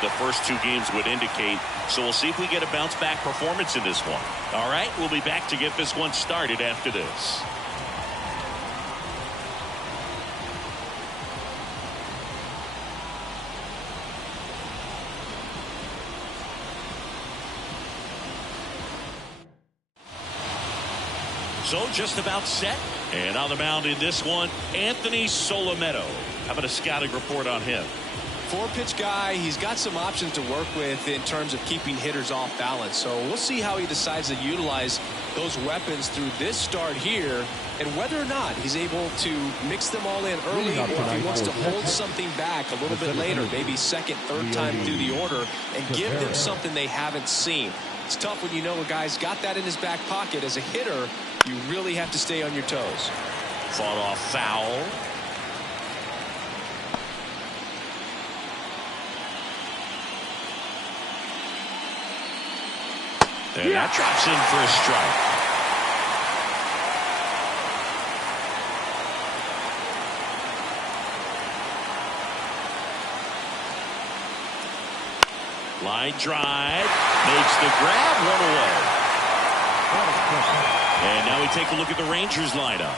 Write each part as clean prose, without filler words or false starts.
the first two games would indicate. So we'll see if we get a bounce-back performance in this one. All right, we'll be back to get this one started after this. So just about set. And on the mound in this one, Anthony Solometo. How about a scouting report on him? Four-pitch guy. He's got some options to work with in terms of keeping hitters off balance. So we'll see how he decides to utilize those weapons through this start here, and whether or not he's able to mix them all in early, or if he wants to hold something back a little bit later, maybe second, third time through the order, and give them something they haven't seen. It's tough when you know a guy's got that in his back pocket. As a hitter, you really have to stay on your toes. Fought off foul. And that drops in for a strike. Line drive. Makes the grab. One away. And now we take a look at the Rangers lineup.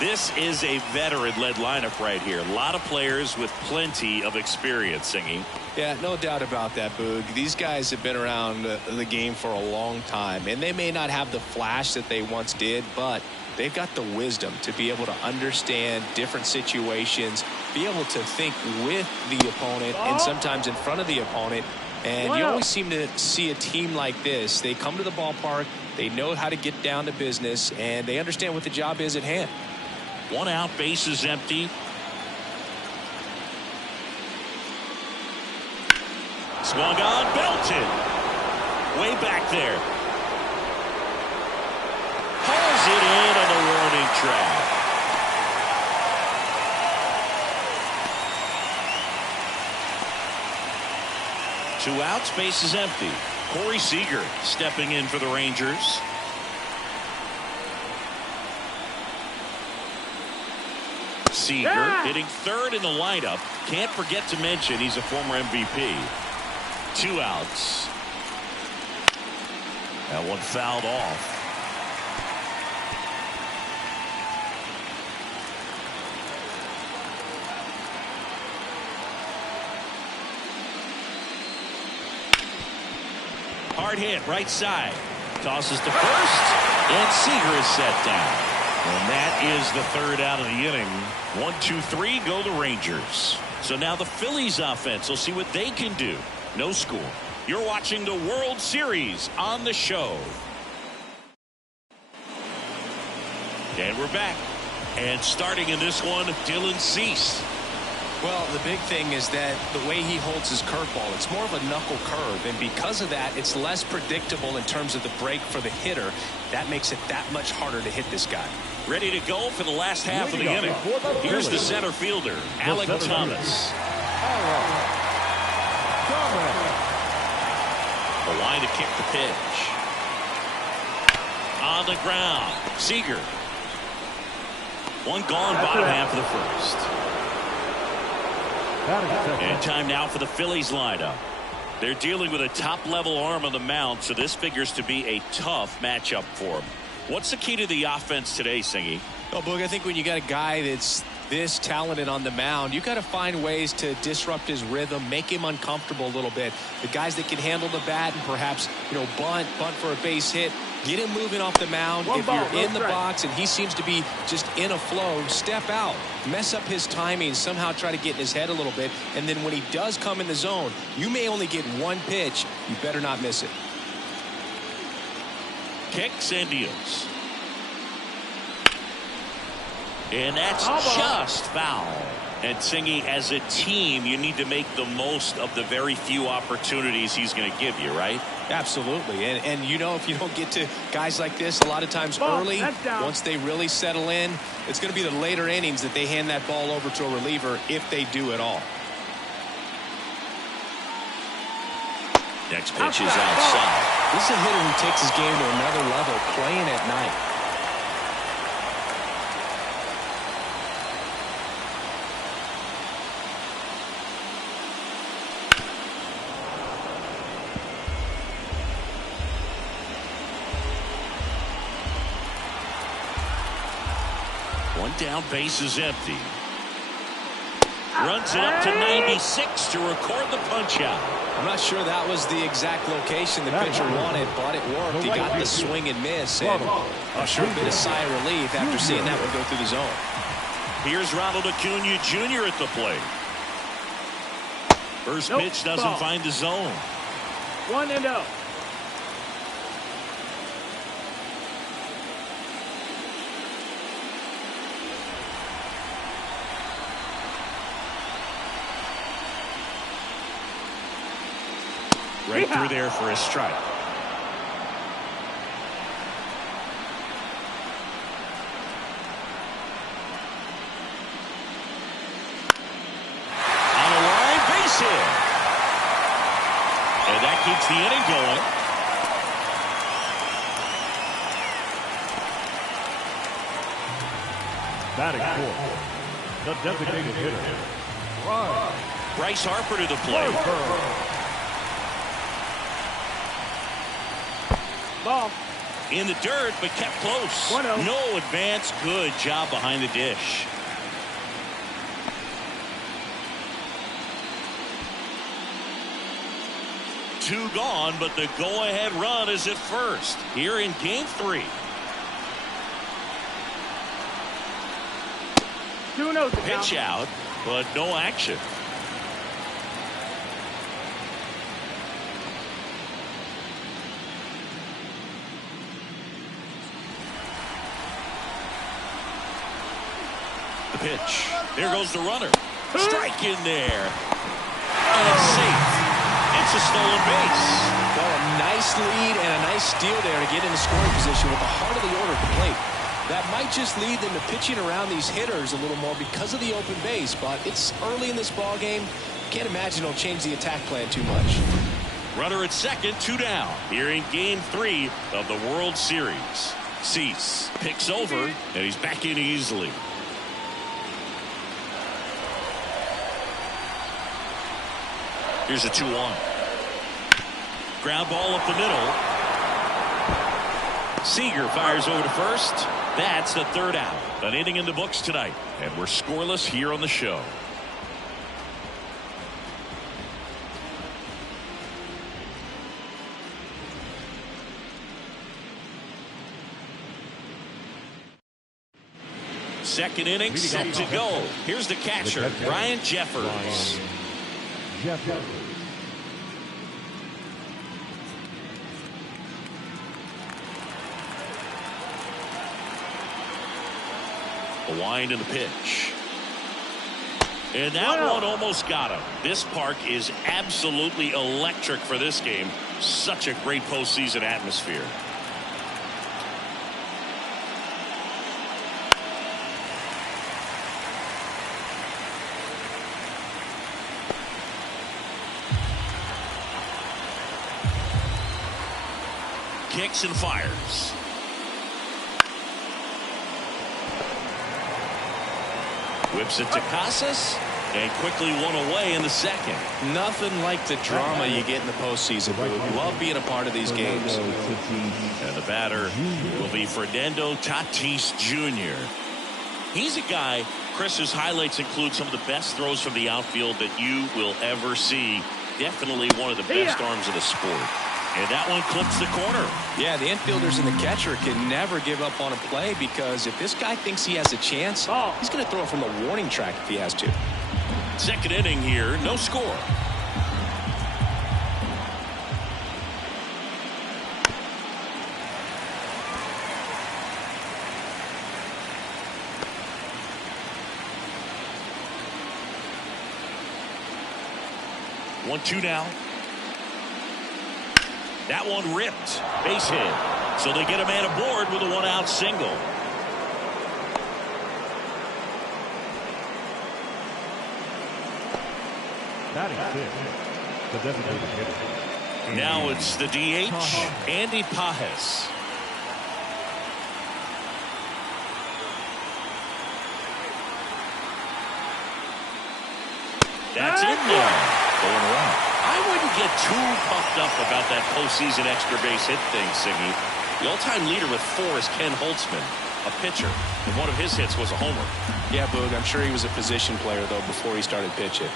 This is a veteran-led lineup right here. A lot of players with plenty of experience, Singing. Yeah, no doubt about that, Boog. These guys have been around the game for a long time, and they may not have the flash that they once did, but they've got the wisdom to be able to understand different situations, be able to think with the opponent and sometimes in front of the opponent. And you always seem to see a team like this. They come to the ballpark, they know how to get down to business, and they understand what the job is at hand. One out, base is empty. Swung on, belted. Way back there. Pulls it in on the warning track. Two outs, base is empty. Corey Seager stepping in for the Rangers. Seager hitting third in the lineup. Can't forget to mention he's a former MVP. Two outs. That one fouled off. Hard hit right side. Tosses to first, and Seager is set down. And that is the third out of the inning. 1, 2, 3 go the Rangers. So now the Phillies offense will see what they can do. No score. You're watching the World Series on the show. And we're back. And starting in this one, Dylan Cease. Well, the big thing is that the way he holds his curveball, it's more of a knuckle curve, and because of that, it's less predictable in terms of the break for the hitter. That makes it that much harder to hit this guy. Ready to go for the last half of the inning. Here's the center fielder, Alec Thomas. The line to kick the pitch. On the ground, Seager. One gone, bottom half of the first. And time now for the Phillies lineup. They're dealing with a top-level arm on the mound, so this figures to be a tough matchup for them. What's the key to the offense today, Singy? Well, Boog, I think when you got a guy that's this talented on the mound, you got to find ways to disrupt his rhythm, make him uncomfortable a little bit. The guys that can handle the bat and perhaps, bunt for a base hit, get him moving off the mound. If you're in the box and he seems to be just in a flow, step out, mess up his timing, somehow try to get in his head a little bit. And then when he does come in the zone, you may only get one pitch. You better not miss it. Kicks and deals. And that's just foul. And Singy, as a team, you need to make the most of the very few opportunities he's going to give you, right? Absolutely. And if you don't get to guys like this a lot of times early, once they really settle in, it's going to be the later innings that they hand that ball over to a reliever, if they do at all. Next pitch is outside. This is a hitter who takes his game to another level, playing at night. One down, base is empty. Runs it up to 96 to record the punch out. I'm not sure that was the exact location the pitcher wanted, but it worked. He got the swing and miss, and I'm sure a bit of sigh of relief after seeing that one go through the zone. Here's Ronald Acuna Jr. at the plate. First pitch doesn't find the zone. 1-0. Right through there for a strike. On a line, base hit. And that keeps the inning going. Batting fourth, the designated hitter, Bryce Harper to the plate. Ball. In the dirt, but kept close. 1-0. No advance. Good job behind the dish. Two gone, but the go-ahead run is at first. Here in Game 3. 2-0. Pitch out, but no action. The pitch. There goes the runner. Strike in there. And it's safe. It's a stolen base. Well, a nice lead and a nice steal there to get into scoring position with the heart of the order at the plate. That might just lead them to pitching around these hitters a little more because of the open base, but it's early in this ball game. Can't imagine it'll change the attack plan too much. Runner at second, 2 down. Here in Game 3 of the World Series. Cease picks over, and he's back in easily. Here's a 2-1. Ground ball up the middle. Seager fires over to first. That's the third out. An inning in the books tonight, and we're scoreless here on the show. Second inning set to go. Here's the catcher, Ryan Jeffers. A wind in the pitch. And that one almost got him. This park is absolutely electric for this game. Such a great postseason atmosphere. Kicks and fires. Whips it to Casas, and quickly one away in the second. Nothing like the drama you get in the postseason. Love being a part of these games. And the batter will be Fernando Tatis Jr. He's a guy, Chris's highlights include some of the best throws from the outfield that you will ever see. Definitely one of the best arms of the sport. And that one clips the corner. Yeah, the infielders and the catcher can never give up on a play because if this guy thinks he has a chance, he's going to throw it from the warning track if he has to. Second inning here, no score. One, two now. That one ripped. Base hit. So they get a man aboard with a one-out single. Batting fifth, the designated hitter. Now it's the DH, Andy Pajes. That's in there. Going around. I wouldn't get too puffed up about that postseason extra base hit thing, Siggy. The all-time leader with 4 is Ken Holtzman. a pitcher. And one of his hits was a homer. Yeah, Boog, I'm sure he was a position player, though, before he started pitching.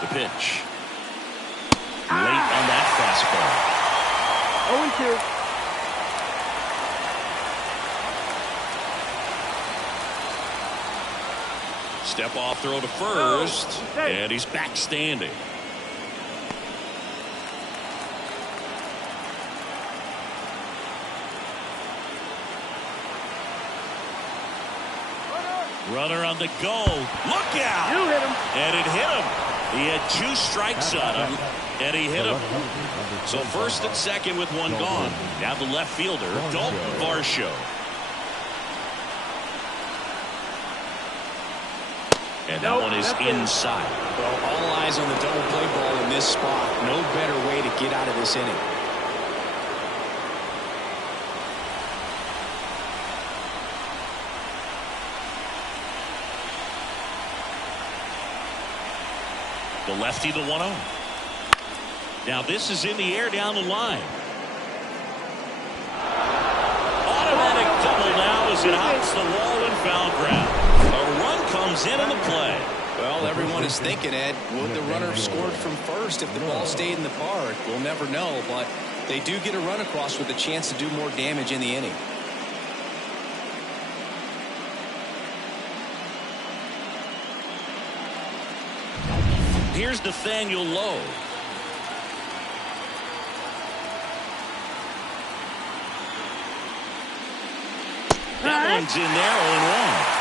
The pitch. Late on that fastball. 0-2. Step off throw to first. And he's back standing. Runner on the go. Look out! You hit him. And it hit him. He had 2 strikes on him, and he hit him. So first and second with 1 gone. Now the left fielder, Dalton Varsho. And that one is inside. Well, all eyes on the double play ball in this spot. No better way to get out of this inning. The lefty, the 1-0. Now this is in the air down the line. Automatic double now as it hops the wall and foul ground. A run comes in the play. Well, everyone is thinking, Ed, would the runner have scored from first if the ball stayed in the park? We'll never know, but they do get a run across with a chance to do more damage in the inning. Here's Nathaniel Lowe. That one's in there, 0-1.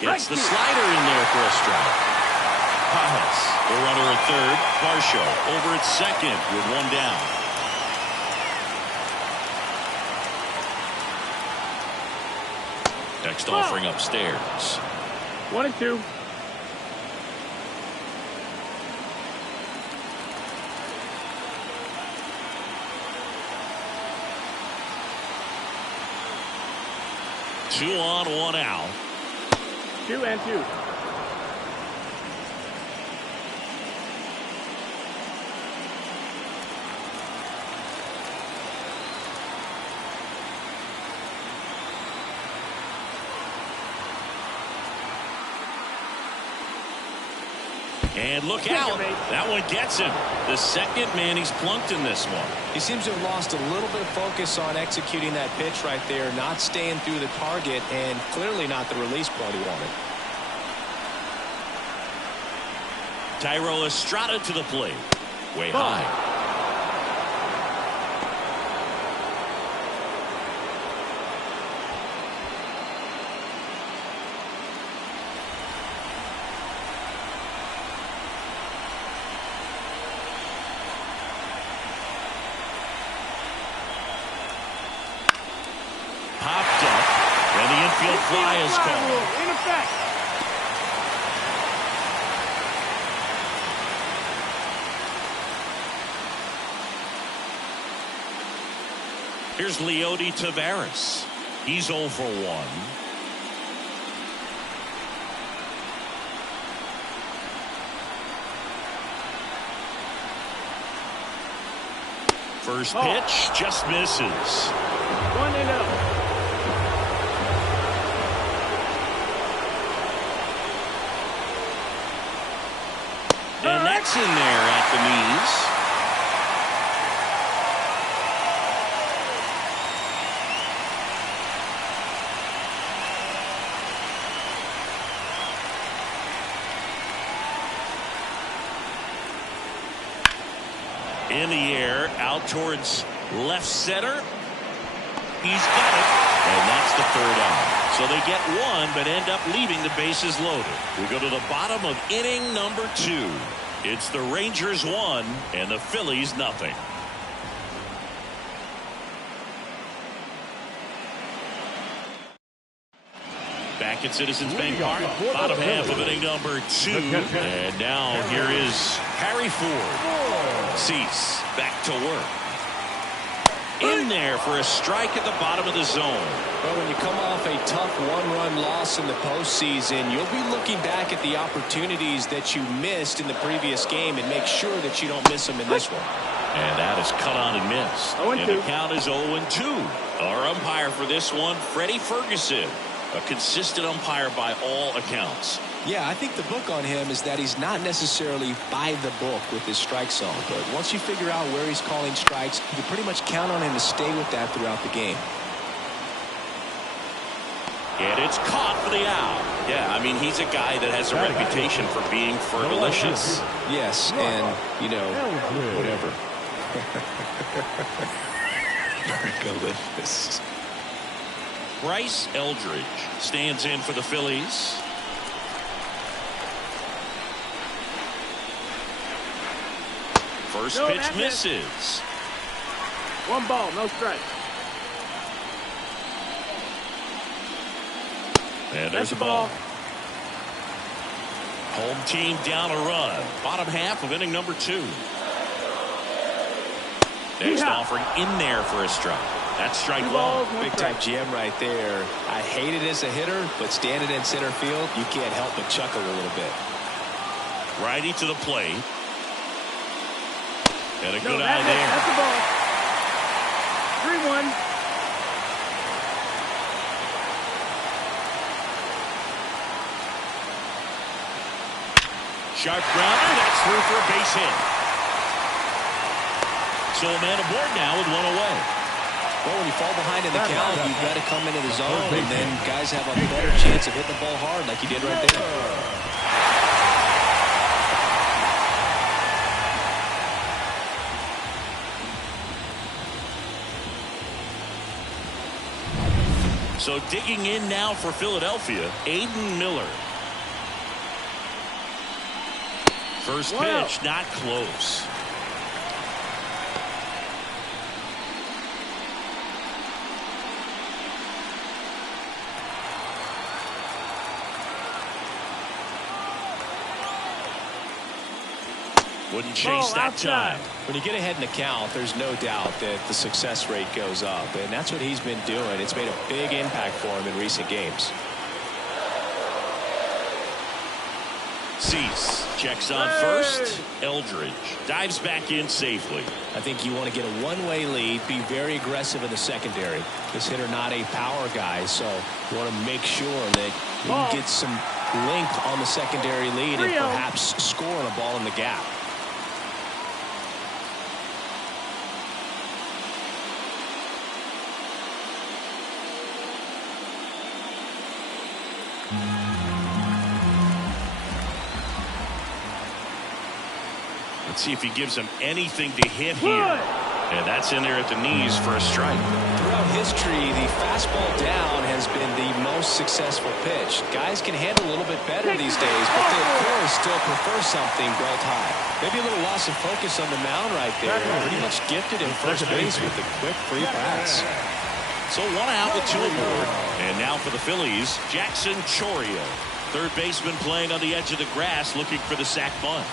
Gets the slider in there for a strike. Pajas, the runner at third. Varsho over at second with 1 down. Next offering upstairs. 1-2. Two on, 1 out. 2-2. And look out. That one gets him. The second man he's plunked in this one. He seems to have lost a little bit of focus on executing that pitch right there, not staying through the target, and clearly not the release point he wanted. Tyro Estrada to the plate. Way high. Popped up, and the infield fly is called. In effect. Here's Leody Taveras. He's 0 for 1. First pitch just misses. 1-0. And that's in there at the knees. In the air, out towards left center. He's got it, and that's the 3rd out. So they get 1, but end up leaving the bases loaded. We go to the bottom of inning number 2. It's the Rangers 1 and the Phillies nothing. Back at Citizens Bank Park, bottom half of inning number 2. And now here is Harry Ford. Cease back to work. in there for a strike at the bottom of the zone. Well, when you come off a tough one-run loss in the postseason, you'll be looking back at the opportunities that you missed in the previous game and make sure that you don't miss them in this one. And that is cut on and missed. 0-2. And the count is 0-2. Our umpire for this one, Freddie Ferguson, a consistent umpire by all accounts. Yeah, I think the book on him is that he's not necessarily by the book with his strike zone. But once you figure out where he's calling strikes, you can pretty much count on him to stay with that throughout the game. And it's caught for the out. Yeah, I mean, he's a guy that has a reputation for being fergalicious. Yes, and, you know, whatever. Fergalicious. Bryce Eldridge stands in for the Phillies. First pitch misses. 1 ball, no strike. And there's a ball. Home team down a run. Bottom half of inning number 2. Next offering in there for a strike. That's strike 1. Big time jam right there. I hate it as a hitter, but standing in center field, you can't help but chuckle a little bit. Righty to the plate. And a good eye there. That's the ball. 3-1. Sharp grounder. That's through for a base hit. So a man aboard now with 1 away. Well, when you fall behind in the count, you've got to come into the zone, and then guys have a better chance of hitting the ball hard like you did right there. So digging in now for Philadelphia, Aiden Miller. First pitch, not close. Wouldn't chase that time. When you get ahead in the count, there's no doubt that the success rate goes up, and that's what he's been doing. It's made a big impact for him in recent games. Cease checks on first. Eldridge dives back in safely. I think you want to get a one-way lead, be very aggressive in the secondary. This hitter not a power guy, so you want to make sure that you can get some length on the secondary lead and perhaps score a ball in the gap. Let's see if he gives him anything to hit here. And that's in there at the knees for a strike. Throughout history, the fastball down has been the most successful pitch. Guys can handle a little bit better these days, but they, of course, still prefer something belt high. Maybe a little loss of focus on the mound right there. Pretty much gifted in first base with a quick free pass. So 1 out with 2 aboard. And now for the Phillies, Jackson Chourio. Third baseman playing on the edge of the grass looking for the sac bunt.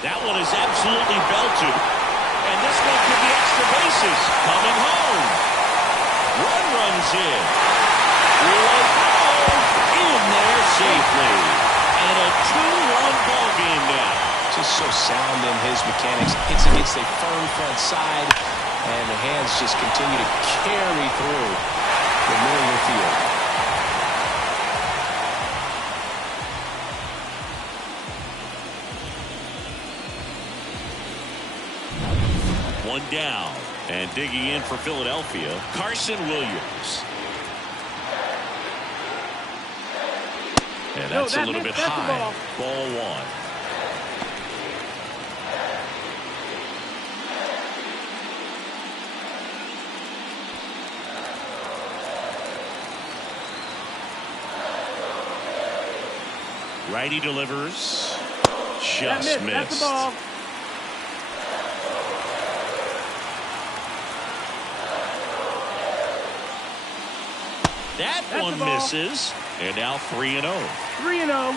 That one is absolutely belted. And this one could be extra bases. Coming home. One runs in. Let go. In there safely. And a 2-1 ball game now. Just so sound in his mechanics. Hits against a firm front side. And the hands just continue to carry through the middle of the field. One down. And digging in for Philadelphia, Carson Williams. And that's a little bit high. Ball 1. Righty delivers. Just missed. That's the ball. That That's one the ball. misses. And now 3-0. 3-0.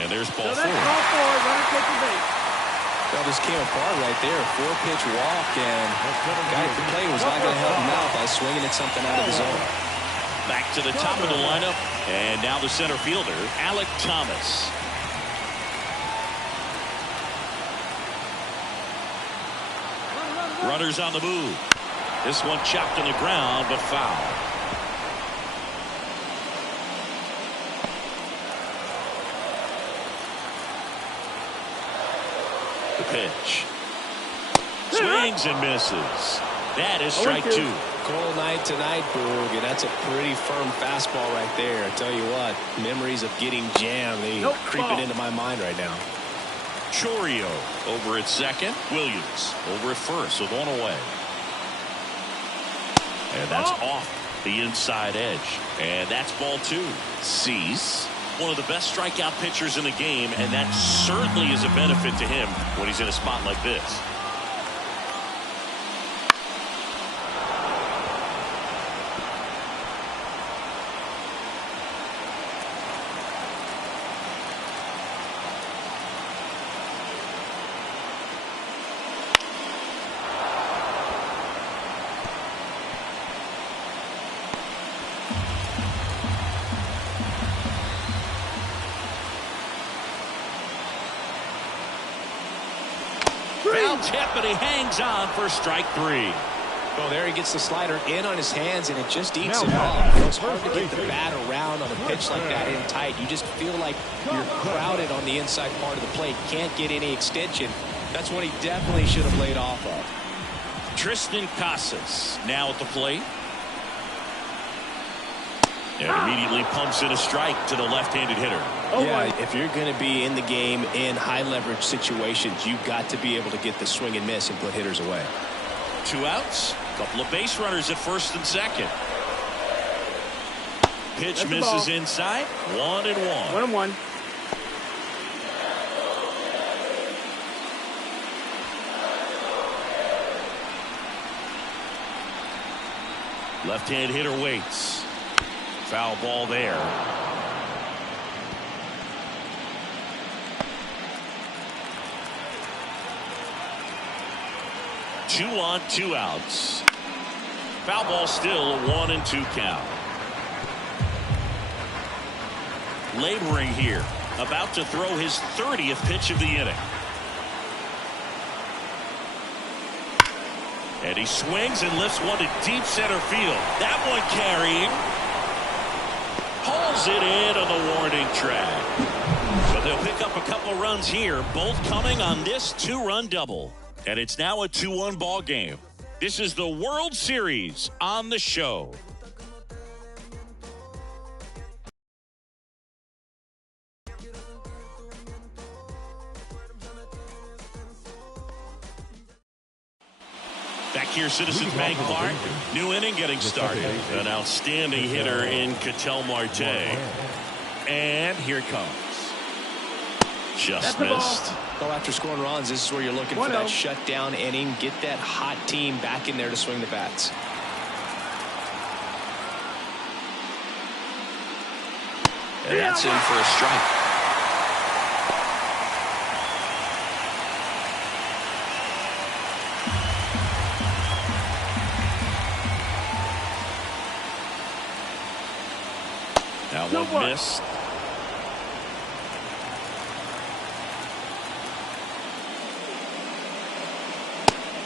And there's ball So that's four. ball 4. Runner takes the base. Well, this came apart right there. 4-pitch walk, and the guy at the plate was not going to help him out by swinging at something out of the zone. Back to the top of the lineup. And now the center fielder, Alec Thomas. Runners on the move. This one chopped on the ground, but foul. The pitch. Swings and misses. That is strike 2. Cold night tonight, Boog, and that's a pretty firm fastball right there. I tell you what, memories of getting jammed, they creeping into my mind right now. Chorio over at second. Williams over at first with one away. And that's off the inside edge. And that's ball 2. Cease, one of the best strikeout pitchers in the game, and that certainly is a benefit to him when he's in a spot like this. Foul tip, but he hangs on for strike 3. Well, there he gets the slider in on his hands, and it just eats him up. It's hard to get the bat around on a pitch like that in tight. You just feel like you're crowded on the inside part of the plate. Can't get any extension. That's what he definitely should have laid off of. Tristan Casas now at the plate. And immediately pumps in a strike to the left-handed hitter. Yeah, if you're going to be in the game in high-leverage situations, you've got to be able to get the swing and miss and put hitters away. 2 outs. Couple of base runners at first and second. Pitch misses inside. 1-1. 1-1. Left-hand hitter waits. Foul ball there. Two on, 2 outs. Foul ball still, a 1-2 count. Laboring here, about to throw his 30th pitch of the inning. And he swings and lifts one to deep center field. That one carrying. Hauls it in on the warning track. So they'll pick up a couple of runs here, both coming on this 2-run double. And it's now a 2-1 ball game. This is the World Series on the show. Back here, Citizens Bank Park. New inning getting started. An outstanding hitter in Ketel Marte. And here it comes. Just missed. Well, after scoring runs, this is where you're looking for that shutdown inning. Get that hot team back in there to swing the bats. And that's in for a strike. Now one missed.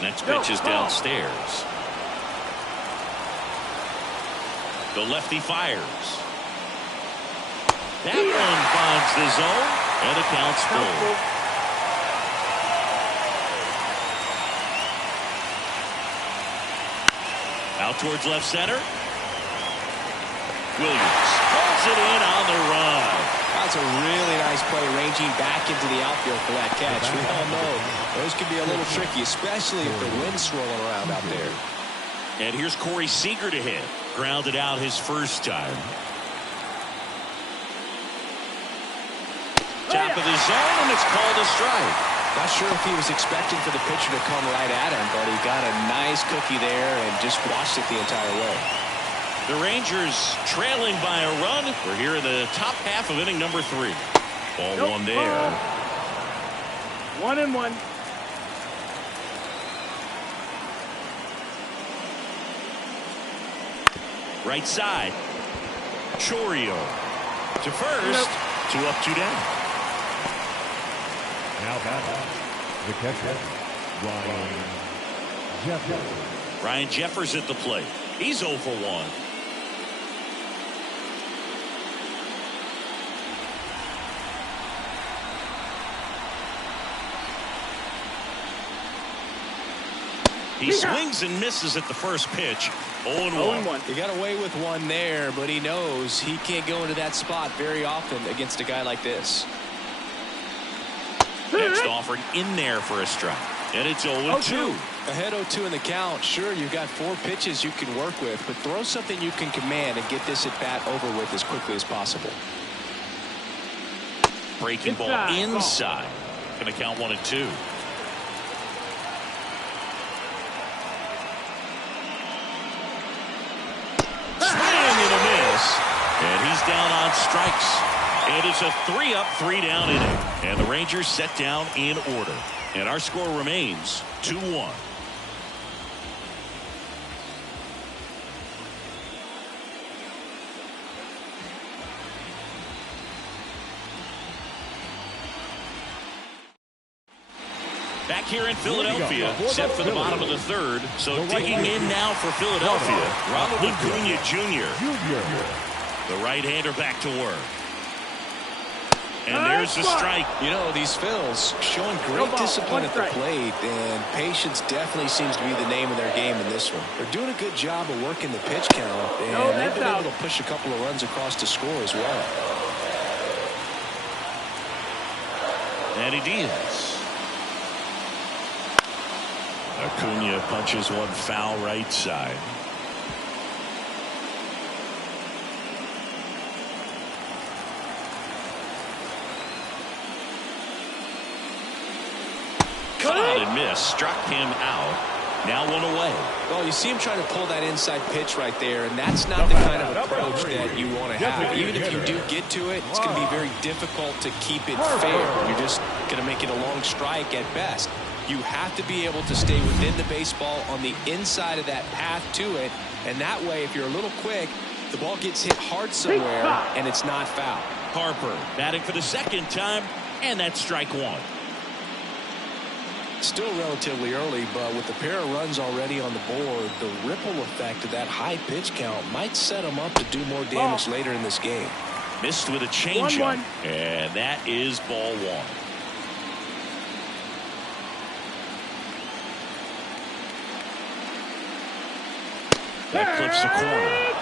Next pitch is downstairs. The lefty fires. That one finds the zone, and the count's full. Out towards left center. Williams pulls it in on the run. That's a really nice play, ranging back into the outfield for that catch. We all know those can be a little tricky, especially if the wind's swirling around out there. And here's Corey Seager to hit. Grounded out his first time. Top of the zone, and it's called a strike. Not sure if he was expecting for the pitcher to come right at him, but he got a nice cookie there and just watched it the entire way. The Rangers trailing by a run. We're here in the top half of inning number 3. Ball Nope. one there. 1-1. Right side. Chorio to first. Nope. 2 up, 2 down. Now batting, the catcher, Ryan Jeffers. Ryan Jeffers at the plate. He's 0 for 1. He swings and misses at the first pitch. 0-1. 0-1. He got away with one there, but he knows he can't go into that spot very often against a guy like this. Next offering in there for a strike. And it's 0-2. Ahead 0-2 in the count. Sure, you've got 4 pitches you can work with, but throw something you can command and get this at bat over with as quickly as possible. Breaking ball inside. Going to count 1-2. Swing and a miss. And he's down on strikes. And it's a 3 up, 3 down inning. And the Rangers set down in order. And our score remains 2-1. Back here in Philadelphia, set for the bottom of the 3rd. So digging in now for Philadelphia, Ronald Acuna Jr. The right-hander back to work. And there's the strike. You know, these Phils showing great discipline at the plate, and patience definitely seems to be the name of their game in this one. They're doing a good job of working the pitch count, and they've been able to push a couple of runs across to score as well. Manny Diaz. Acuna punches one foul right side. Cut out and miss. Struck him out. Now 1 away. Well, you see him trying to pull that inside pitch right there, and that's not the kind of approach that you want to have. Even if you do get to it, it's going to be very difficult to keep it fair. You're just going to make it a long strike at best. You have to be able to stay within the baseball on the inside of that path to it, and that way, if you're a little quick, the ball gets hit hard somewhere, and it's not foul. Harper batting for the 2nd time, and that's strike 1. Still relatively early, but with a pair of runs already on the board, the ripple effect of that high pitch count might set them up to do more damage later in this game. Missed with a changeup, and that is ball 1. That clips the corner.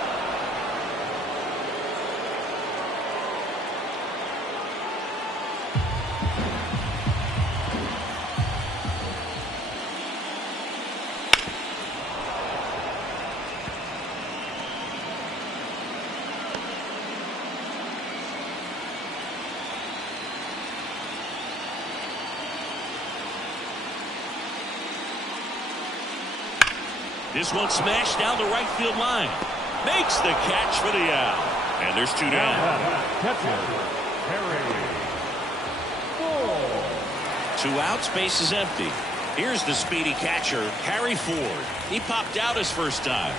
This one smashed down the right field line. Makes the catch for the out. And there's 2 down. Catcher, Harry Ford. 2 outs, base is empty. Here's the speedy catcher, Harry Ford. He popped out his first time.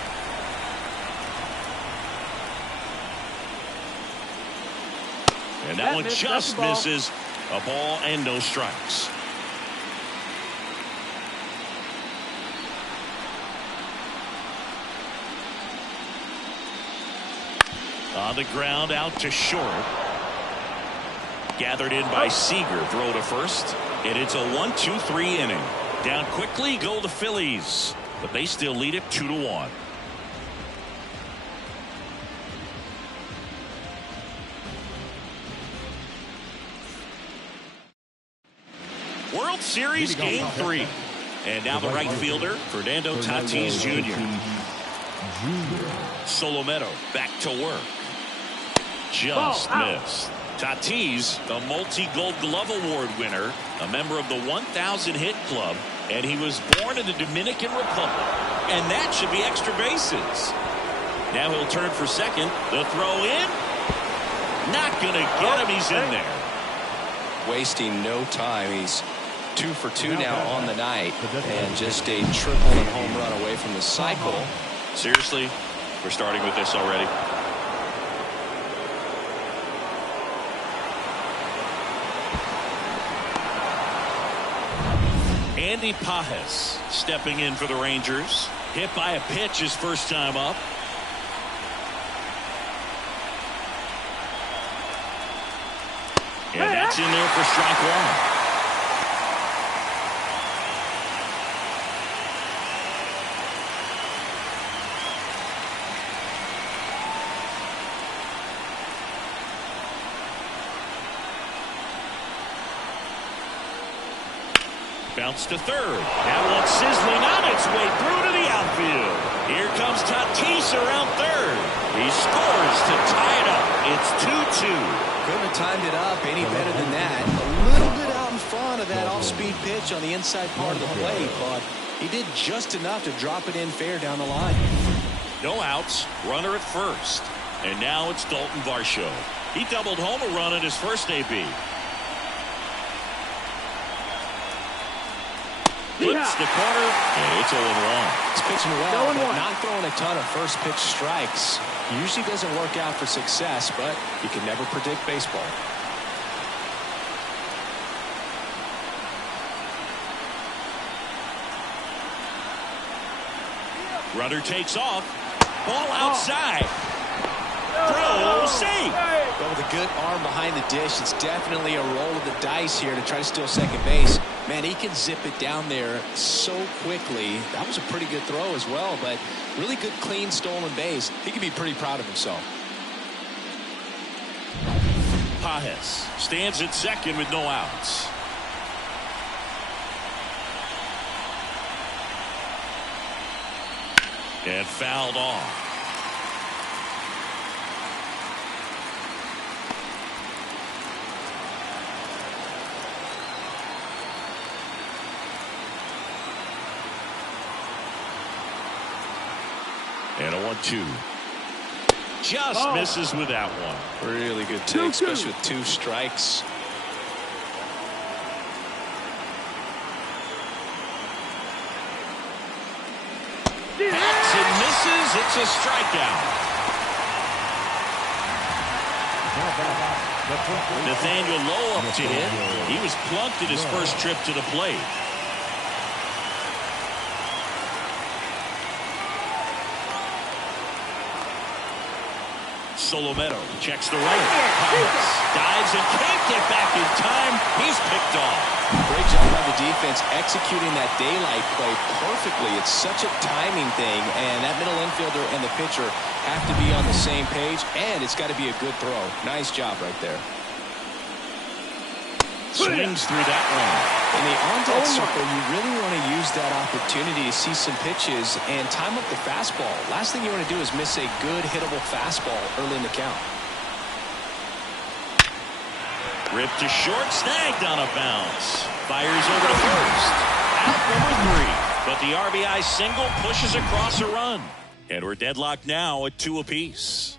And that one just misses. A ball and no strikes. On the ground, out to short. Gathered in by Seager. Throw to first. And it's a 1-2-3 inning. Down quickly go the Phillies. But they still lead it 2-1. World Series Game 3. And now the right fielder, Fernando Tatis Jr. Solomero back to work. Just missed. Tatis, the multi-Gold Glove Award winner, a member of the 1,000 hit club, and he was born in the Dominican Republic. And that should be extra bases. Now he'll turn for second. The throw in. Not going to get him. He's in there. Wasting no time. He's 2 for 2 now on the night, and just a triple and home run away from the cycle. Seriously, we're starting with this already. Andy Pajes stepping in for the Rangers. Hit by a pitch his first time up. And that's in there for strike one. Bounce to third. That one sizzling on its way through to the outfield. Here comes Tatis around third. He scores to tie it up. It's 2-2. Couldn't have timed it up any better than that. A little bit out in front of that off-speed pitch on the inside part of the plate, but he did just enough to drop it in fair down the line. No outs. Runner at first. And now it's Dalton Varsho. He doubled home a run in his first AB. Flips the corner, and it's 0-1. He's pitching well, but not throwing a ton of first pitch strikes. Usually doesn't work out for success, but you can never predict baseball. Runner takes off. Ball outside. Throw safe. But with a good arm behind the dish, it's definitely a roll of the dice here to try to steal second base. Man, he can zip it down there so quickly. That was a pretty good throw as well, but really good, clean, stolen base. He can be pretty proud of himself. Pajes stands at second with no outs. And fouled off. And a 1-2. Just misses with that one. Really good take, especially with 2 strikes. Bats and misses. It's a strikeout. Nathaniel Lowe up to hit. He was plunked at his first trip to the plate. Solomero checks the runner. Dives and can't get back in time. He's picked off. Great job by the defense executing that daylight play perfectly. It's such a timing thing, and that middle infielder and the pitcher have to be on the same page, and it's got to be a good throw. Nice job right there. Swings through that one. In the on-deck circle, you really want to use that opportunity to see some pitches and time up the fastball. Last thing you want to do is miss a good hittable fastball early in the count. Ripped to short, snagged on a bounce. Fires over to first. Out number 3. But the RBI single pushes across a run. And we're deadlocked now at 2 apiece.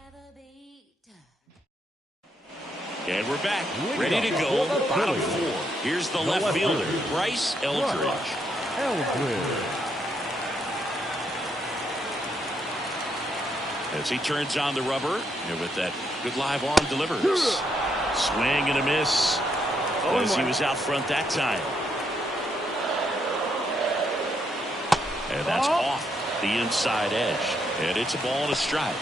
And we're back, ready to go, bottom 4. Here's the left fielder, Bryce Eldridge. As he turns on the rubber, and with that good live arm delivers. Swing and a miss, as he was out front that time. And that's off the inside edge. And it's a ball and a strike.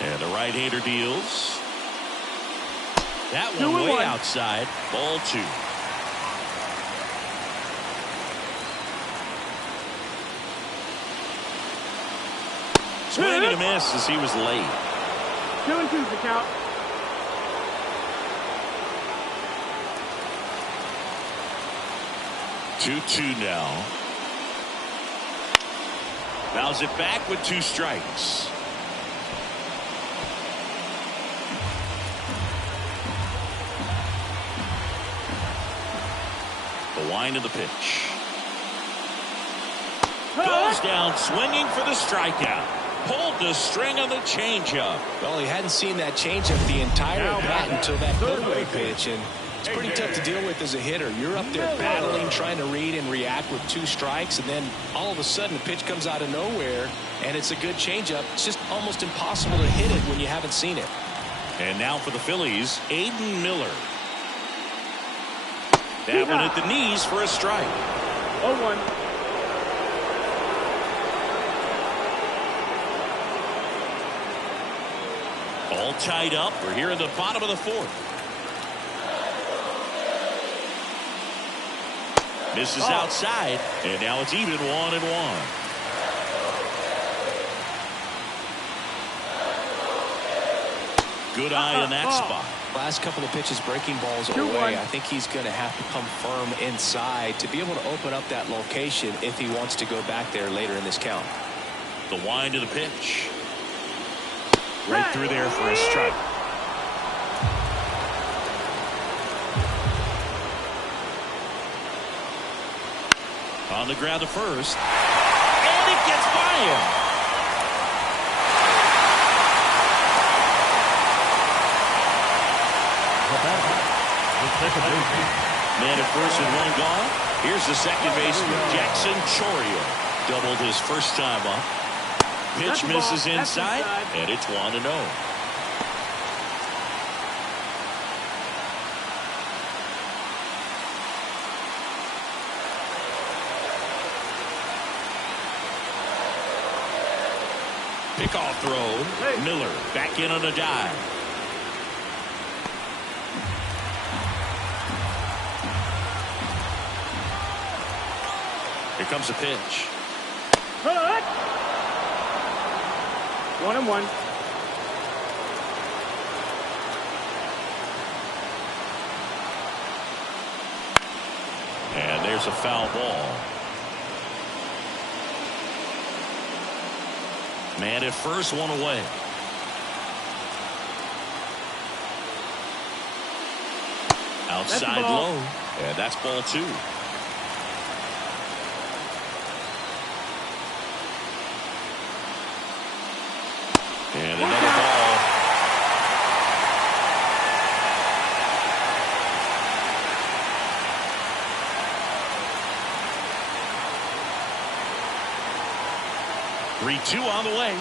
And the right-hander deals. That one way outside. Ball 2. Swing and a miss as he was late. 2-2 the count. Fouls it back with 2 strikes. The wind of the pitch. Goes down swinging for the strikeout. Pulled the string on the changeup. Well, he hadn't seen that changeup the entire bat until that midway pitch, and it's pretty tough to deal with as a hitter. You're up there battling, trying to read and react with 2 strikes, and then all of a sudden a pitch comes out of nowhere, and it's a good changeup. It's just almost impossible to hit it when you haven't seen it. And now for the Phillies, Aiden Miller. That one at the knees for a strike. 0-1. All tied up. We're here in the bottom of the 4th. Misses outside, and now it's even 1-1. Good eye in that spot. Last couple of pitches breaking balls away. I think he's going to have to come firm inside to be able to open up that location if he wants to go back there later in this count. The wind to the pitch. Right through there for a strike. On the ground to first. And it gets by him. Man at first and 1 gone. Here's the second baseman, Jackson Chorio. Doubled his first time up. Pitch misses inside, and it's 1-0. Pickoff throw. Miller back in on a dive. Here comes a pitch. 1-1. And there's a foul ball. Man at first, 1 away. Outside low. And that's ball 2. And another ball. Three-two on the way.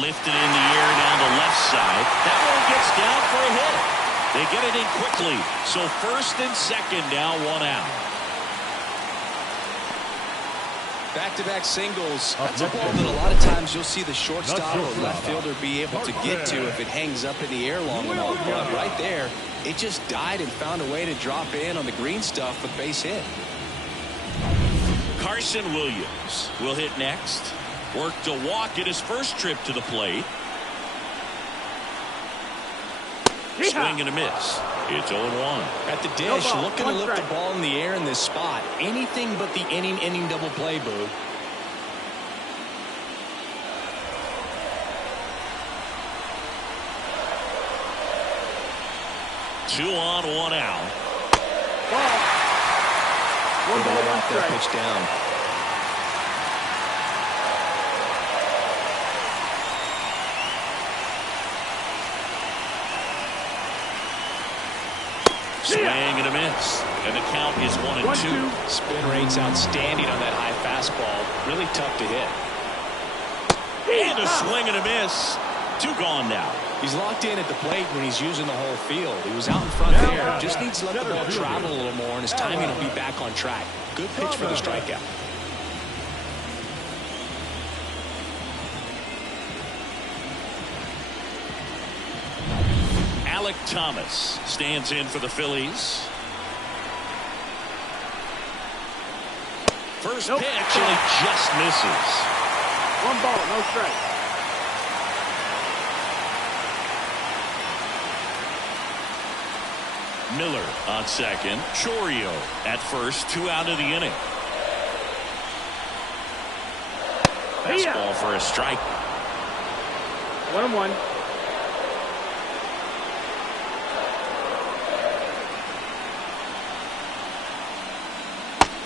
Lifted in the air down the left side. That one gets down for a hit. They get it in quickly. So first and second now, 1 out. Back-to-back singles. That's a ball that a lot of times you'll see the shortstop or left fielder be able to get to if it hangs up in the air long enough. But right there, it just died and found a way to drop in on the green stuff with base hit. Carson Williams will hit next. Worked a walk at his first trip to the plate. Swing and a miss. It's 0-1. At the dish, looking to lift the ball in the air in this spot. Anything but the inning double play, Boo. Two on, 1 out. One ball, off that pitch down. Swing and a miss. And the count is 1-2. Spin rate's outstanding on that high fastball. Really tough to hit. And a swing and a miss. 2 gone now. He's locked in at the plate when he's using the whole field. He was out in front there. Just needs to let the ball travel a little more, and his timing will be back on track. Good pitch for the strikeout. Alec Thomas stands in for the Phillies. First pitch, and he just misses. 1 ball, no strike. Miller on second. Chorio at first. 2 out of the inning. Fastball for a strike. 1-1.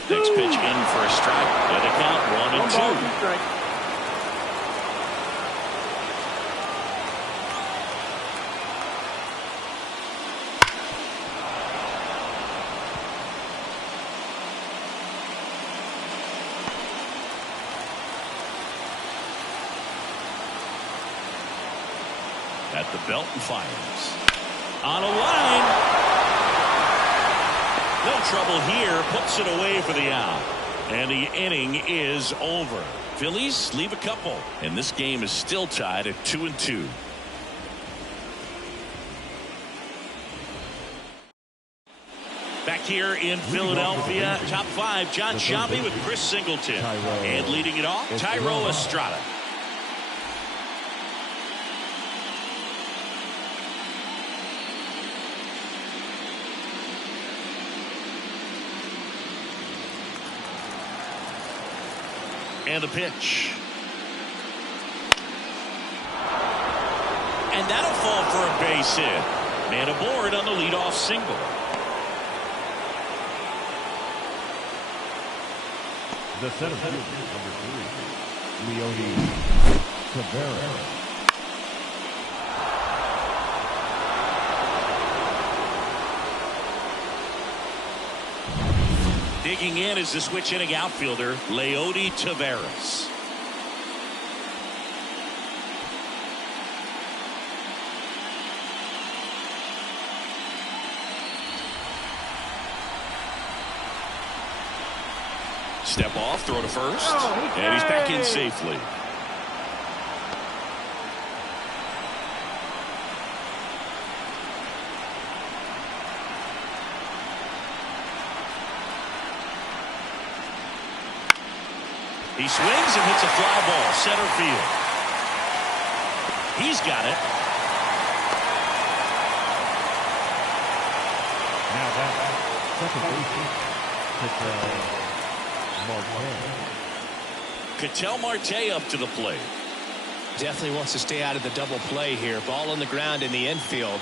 Next pitch in for a strike. And the count 1-2. Strike. At the belt and fires. On a line. No trouble here. Puts it away for the out. And the inning is over. Phillies leave a couple. And this game is still tied at 2-2. Back here in Philadelphia, top five, John Sciambi with Chris Singleton. And leading it off, Thairo Estrada. And the pitch. And that'll fall for a base hit. Man aboard on the leadoff single. The center fielder, number 3, Leody Taveras. Digging in is the switch hitting outfielder, Leody Taveras. Step off, throw to first, and he's back in safely. He swings and hits a fly ball, center field. He's got it. Now back, second base, Ketel Marte up to the plate. Definitely wants to stay out of the double play here. Ball on the ground in the infield.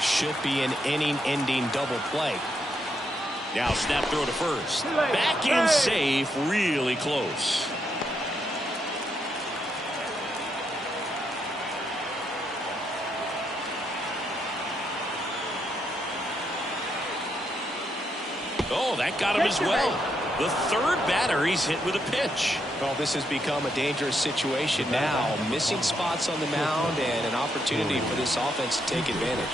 Should be an inning-ending double play. Now snap throw to first. Back in safe, really close. Oh, that got him as well. The third batter he's hit with a pitch. Well, this has become a dangerous situation now. Missing spots on the mound and an opportunity for this offense to take advantage.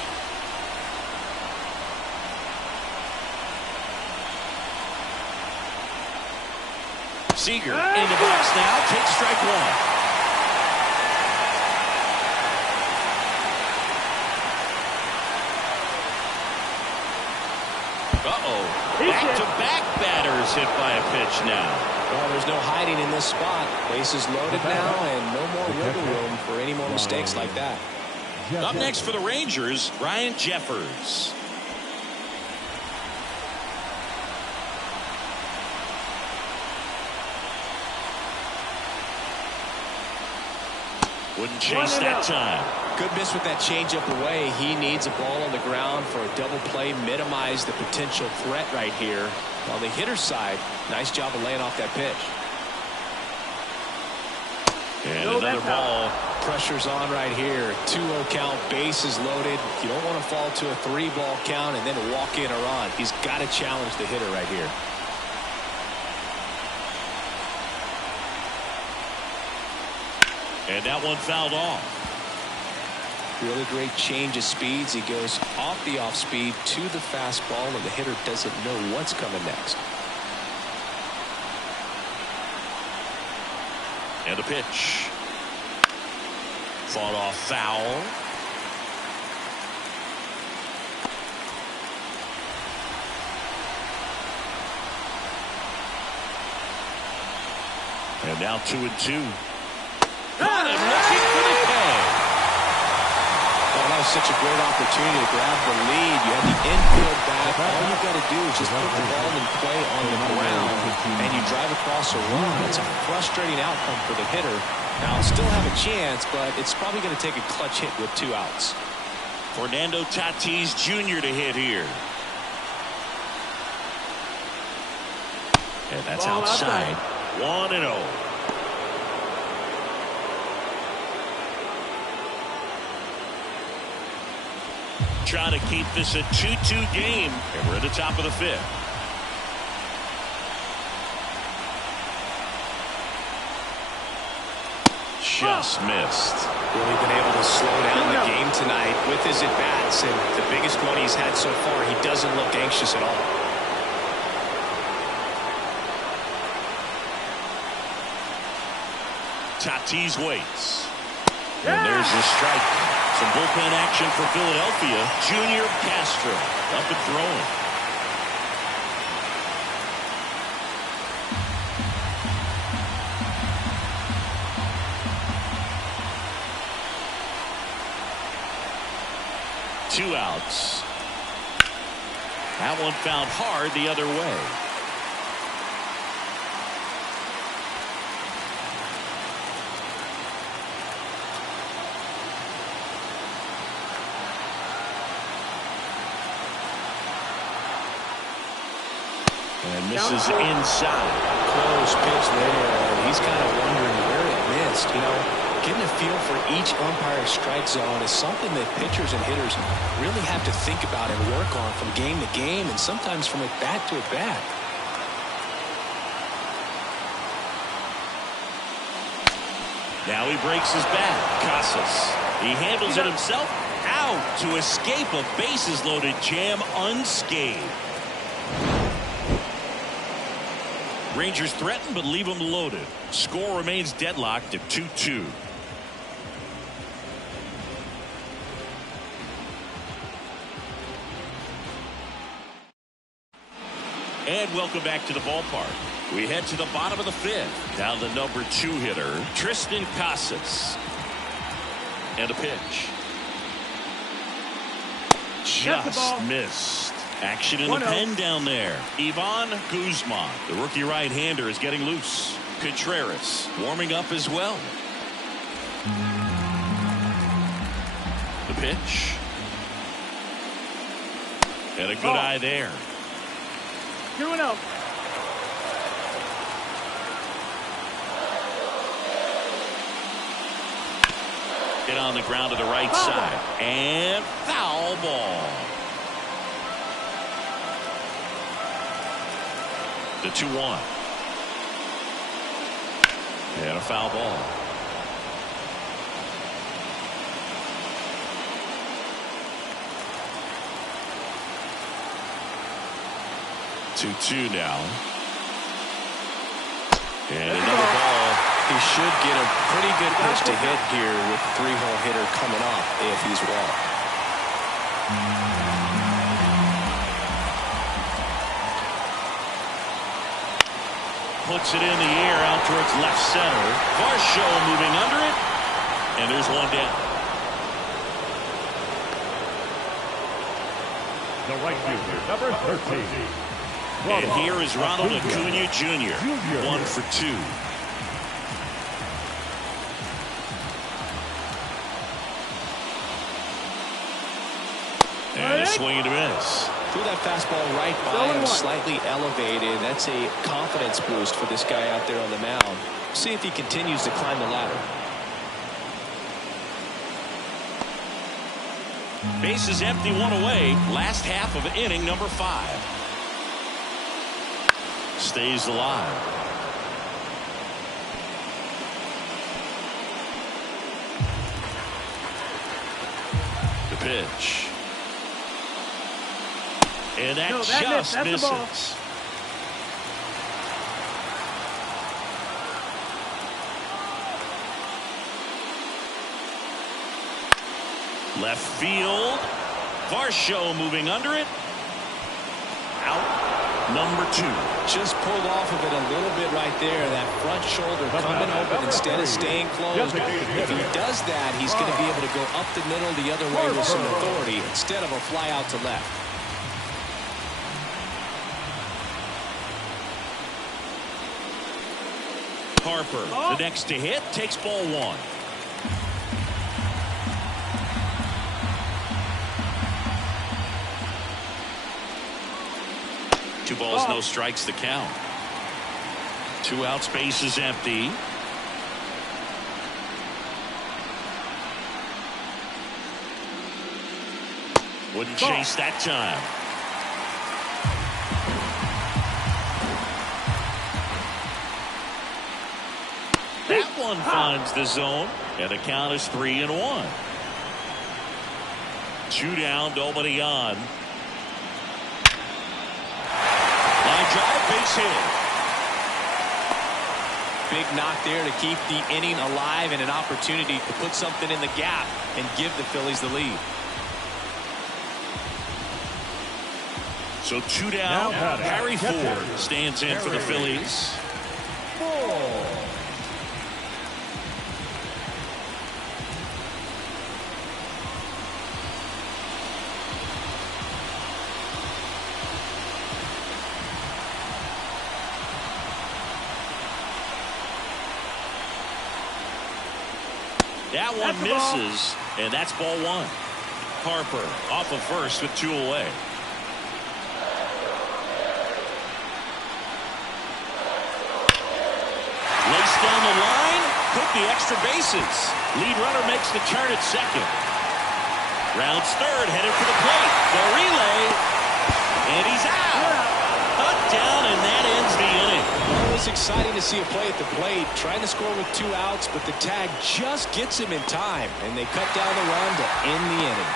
Seager in the box now, takes strike one. Back-to-back batters hit by a pitch now. Well, there's no hiding in this spot. Bases loaded now, and no more wiggle room for any more mistakes like that. Up next for the Rangers, Ryan Jeffers. Wouldn't chase that time. Good miss with that changeup away. He needs a ball on the ground for a double play. Minimize the potential threat right here. On the hitter's side, nice job of laying off that pitch. And another ball. Pressure's on right here. 2-0 count, bases loaded. You don't want to fall to a 3-ball count and then walk in or on. He's got to challenge the hitter right here. And that one fouled off. Really great change of speeds. He goes off the off speed to the fastball, and the hitter doesn't know what's coming next. And the pitch. Fought off foul. And now 2-2. Got him looking for the K. Well, that was such a great opportunity to grab the lead. You have the infield back. All you've got to do is just put the ball in play on the ground, and you drive across a run. It's a frustrating outcome for the hitter. Now, still have a chance, but it's probably going to take a clutch hit with 2 outs. Fernando Tatis Jr. to hit here. And that's outside. 1-0. Trying to keep this a 2-2 game. And we're at the top of the 5th. Just missed. Really been able to slow down the game tonight with his at-bats, and the biggest one he's had so far, he doesn't look anxious at all. Tatis waits. And there's the strike. Some bullpen action for Philadelphia. Junior Castro up and throwing. Two outs. That one found hard the other way. And misses inside. Close pitch there, and he's kind of wondering where it missed. You know, getting a feel for each umpire's strike zone is something that pitchers and hitters really have to think about and work on from game to game, and sometimes from at bat to at bat. Now he breaks his bat. Casas. He handles it himself. Out to escape a bases-loaded jam unscathed. Rangers threaten but leave them loaded. Score remains deadlocked at 2-2. And welcome back to the ballpark. We head to the bottom of the 5th. Down the number 2 hitter, Tristan Casas. And a pitch. Just missed. Action in the pen down there. Ivan Guzman, the rookie right-hander, is getting loose. Contreras warming up as well. The pitch. And a good eye there. 2-0. Hit on the ground to the right side. And foul ball. The 2-1. And a foul ball. Two now. And another ball. He should get a pretty good pitch to hit here with the 3-hole hitter coming up if he's walked. Puts it in the air out towards left center. Varsho moving under it. And there's one down. The right fielder, number 13. And here is Ronald Acuna Jr. 1 for 2. And a swing and a miss. Threw that fastball right by him, slightly elevated. That's a confidence boost for this guy out there on the mound. See if he continues to climb the ladder. Bases empty, one away. Last half of inning number 5. Stays alive. The pitch. And that just misses. Left field. Varsho moving under it. Out. number 2. Just pulled off of it a little bit right there. That front shoulder coming open instead of staying closed. If he does that, he's going to be able to go up the middle the other way with some authority instead of a fly out to left. Harper, the next to hit, takes ball 1. Two balls, no strikes, the count. 2 outs, base is empty. Wouldn't chase that time. That one finds the zone, and the count is 3-1. 2 down, nobody on. Line drive, base hit. Big knock there to keep the inning alive and an opportunity to put something in the gap and give the Phillies the lead. So 2 down. Harry Ford stands in for the Phillies. That one misses, and that's ball 1. Harper off of first with 2 away. Laced down the line, took the extra bases. Lead runner makes the turn at second. Rounds third, headed for the plate. The relay, and he's out. Cut down, and that ends the inning. Well, it's exciting to see a play at the plate, trying to score with 2 outs, but the tag just gets him in time, and they cut down the run to end the inning.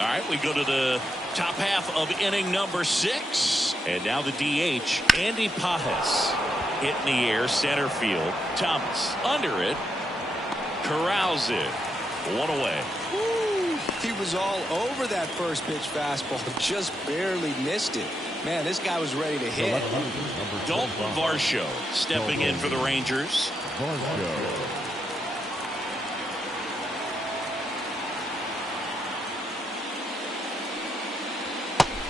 All right, we go to the top half of inning number 6, and now the DH, Andy Pajes, hit in the air, center field. Thomas under it, corrals it. 1 away. Woo, he was all over that first pitch fastball, just barely missed it. Man, this guy was ready to hit. Dalton Varsho stepping in for the Rangers.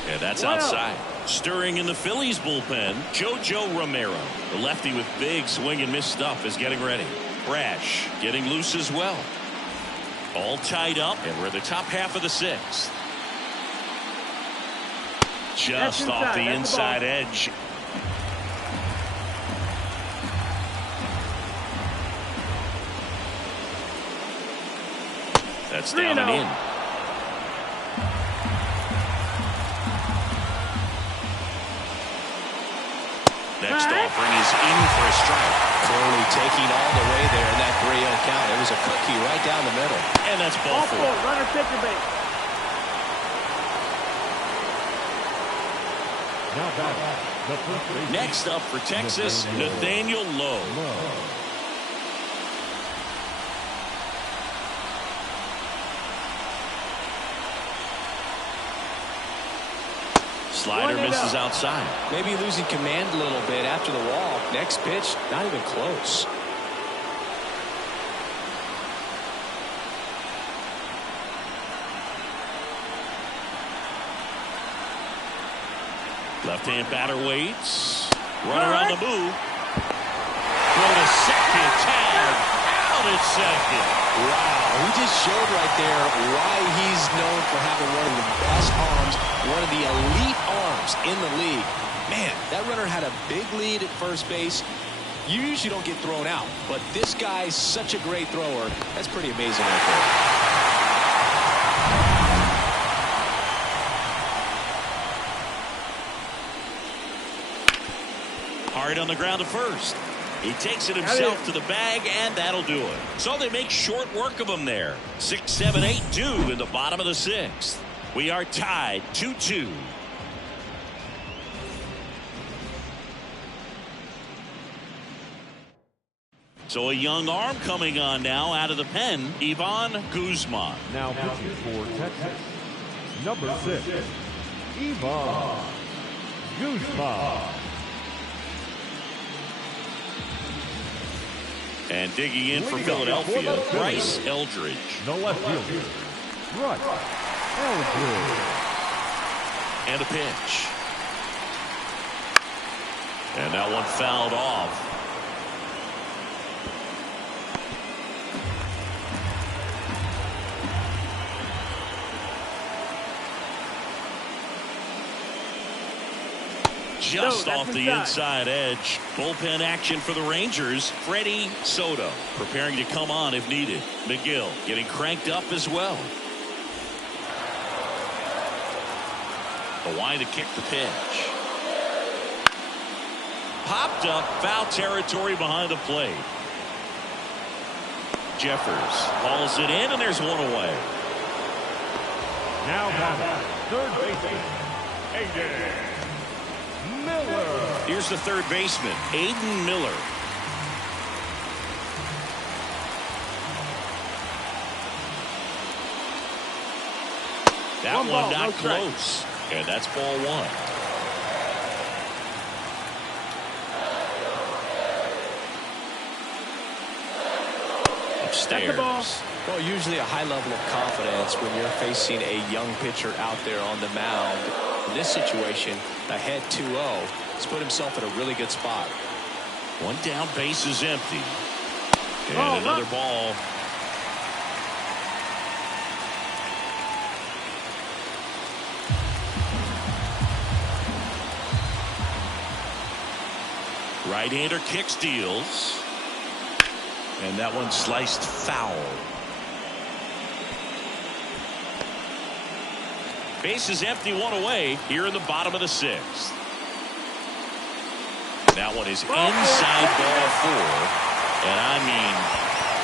Yeah, that's outside. Stirring in the Phillies bullpen, JoJo Romero. The lefty with big swing and miss stuff is getting ready. Brash getting loose as well. All tied up, and we're at the top half of the 6th. Just off the inside edge. That's down and in. Next offering is in for a strike. Clearly taking all the way there in that 3-0 count. It was a cookie right down the middle. And that's ball 4. Runner take the base. Next up for Texas, Nathaniel Lowe. Slider misses outside. Maybe losing command a little bit after the walk. Next pitch, not even close. Left-hand batter waits. Runner on the move. Throw to second. Tag out at second. Wow, he just showed right there why he's known for having one of the best arms, one of the elite arms in the league. Man, that runner had a big lead at first base. You usually don't get thrown out, but this guy's such a great thrower. That's pretty amazing right there. Hard on the ground to first. He takes it himself to the bag, and that'll do it. So they make short work of him there. 6, 7, 8, 2 in the bottom of the 6th. We are tied 2-2. So a young arm coming on now out of the pen, Ivan Guzman. Now pitching for Texas, number 6, Ivan Guzman. And digging in for Philadelphia, Bryce Eldridge. The left fielder, Bryce Eldridge. And a pitch. And that one fouled off. Just off the inside edge. Bullpen action for the Rangers. Freddie Soto preparing to come on if needed. McGill getting cranked up as well. The line to kick the pitch. Popped up, foul territory behind the plate. Jeffers hauls it in, and there's one away. Now batting, third baseman, Aiden Miller. Here's the third baseman, Aiden Miller. That one not close, and that's ball one. Upstairs. Well, usually a high level of confidence when you're facing a young pitcher out there on the mound. In this situation, ahead 2-0, he's put himself in a really good spot. One down, base is empty. And another ball. Right-hander kicks, deals. And that one sliced foul. Base is empty, one away here in the bottom of the sixth. That one is inside ball four. And I mean,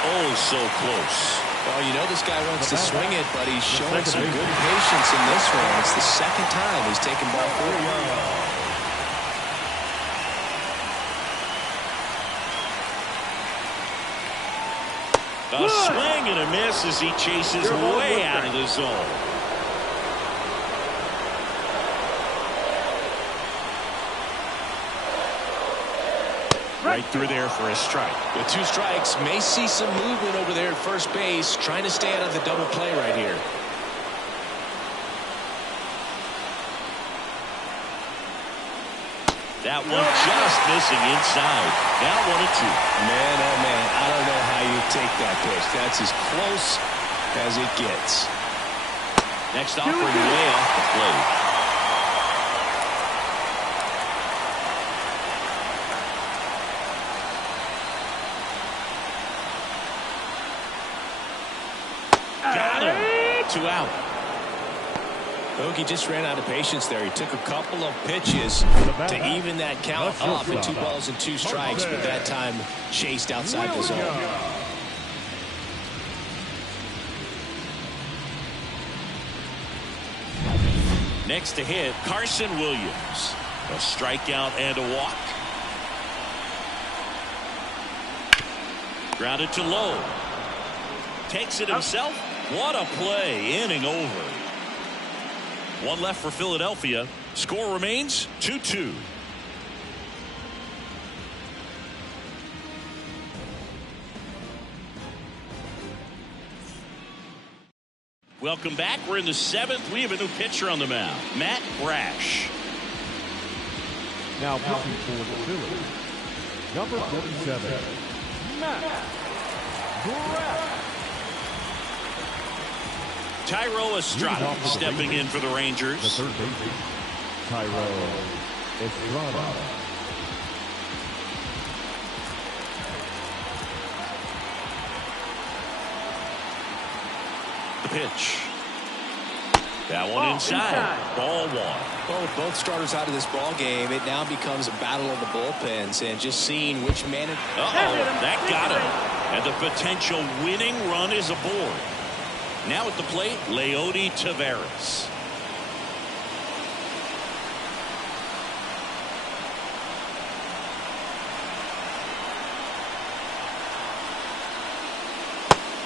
oh, so close. Well, you know this guy wants to swing it, but he's showing some good patience in this one. It's the second time he's taken ball four. A swing and a miss as he chases way out of the zone. Right through there for a strike. With two strikes, may see some movement over there at first base, trying to stay out of the double play right here. That one just missing inside. Now 1-2. Man, oh man, I don't know how you take that pitch. That's as close as it gets. Next offering way off the plate. Got him. 2 out. He just ran out of patience there. He took a couple of pitches to even that count up at 2 balls and 2 strikes, but that time chased outside the zone. Next to hit, Carson Williams. A strikeout and a walk. Grounded to low. Takes it himself. What a play. Inning over. One left for Philadelphia. Score remains 2-2. Welcome back. We're in the 7th. We have a new pitcher on the mound, Matt Brash. Now pitching for the Phillies, number 47, Matt Brash. Tyro Estrada stepping in for the Rangers. The third baseman, Tyro Estrada. The pitch. That one inside. Ball one. Well, with both starters out of this ball game, it now becomes a battle of the bullpens and just seeing which man. That got him. And the potential winning run is aboard. Now at the plate, Leody Taveras.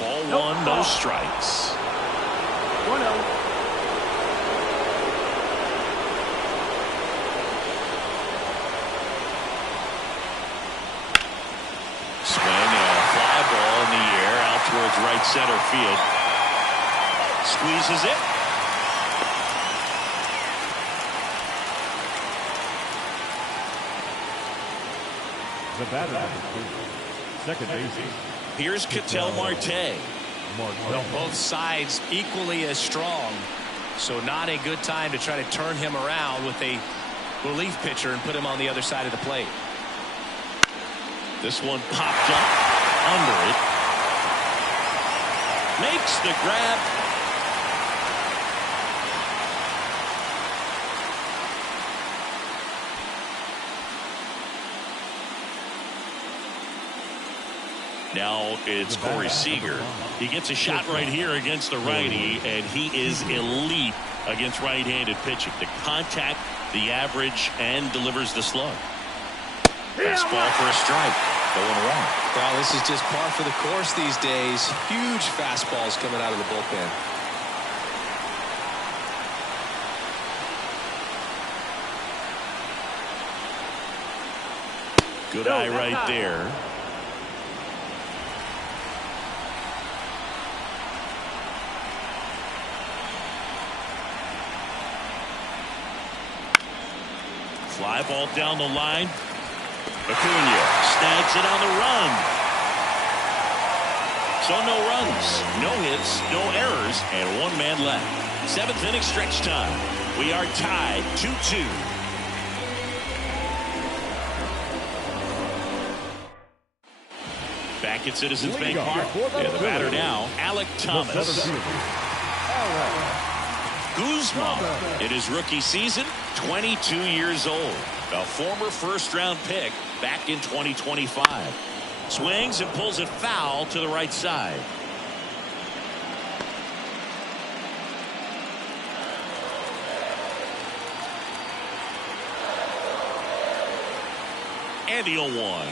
Ball one, no strikes. 1-0. Ball in the air out towards right center field. Squeezes it. The batter number 2, second baseman. Here's Ketel Marte. Both sides equally as strong, so not a good time to try to turn him around with a relief pitcher and put him on the other side of the plate. This one popped up under it. Makes the grab. Now it's Corey Seager. He gets a shot right here against the righty, and he is elite against right-handed pitching. The contact, the average, and delivers the slug. Fastball for a strike. 0-1. Well, this is just par for the course these days. Huge fastballs coming out of the bullpen. Good eye right there. Fly ball down the line. Acuna snags it on the run. So no runs, no hits, no errors, and one man left. Seventh inning stretch time. We are tied 2-2. Back at Citizens Bank Park. And the batter now, Alec Thomas. Guzman in his rookie season, 22 years old. A former first-round pick back in 2025. Swings and pulls it foul to the right side. And the 0-1.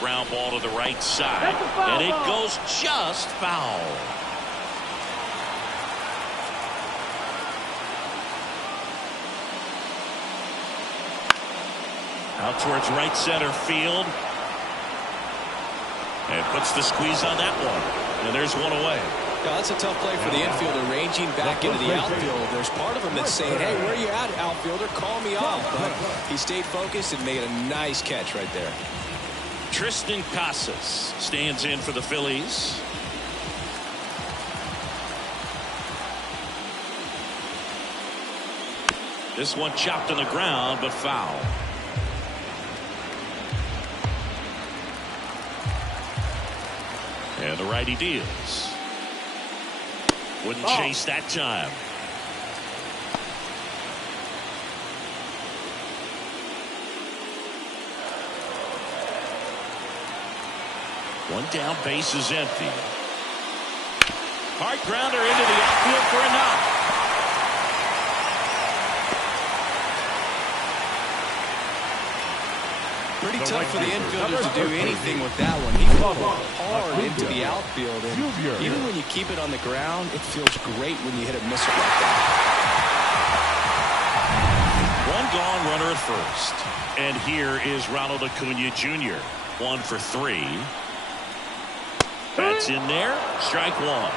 Ground ball to the right side. And it goes just foul. Out towards right center field. And puts the squeeze on that one. And there's one away. Yeah, that's a tough play for the infielder, ranging back into the outfield. There's part of him that's saying, hey, where are you at, outfielder? Call me off. But he stayed focused and made a nice catch right there. Tristan Casas stands in for the Phillies. This one chopped on the ground, but foul. And the righty deals. Wouldn't chase that time. One down, base is empty. Hard grounder into the outfield for a knock. Pretty tough for the infielders to do anything with that one. He pulled hard into the outfield, and even when you keep it on the ground, it feels great when you hit a missile like that. One gone, runner at first. And here is Ronald Acuna Jr. 1 for 3. That's in there. Strike one.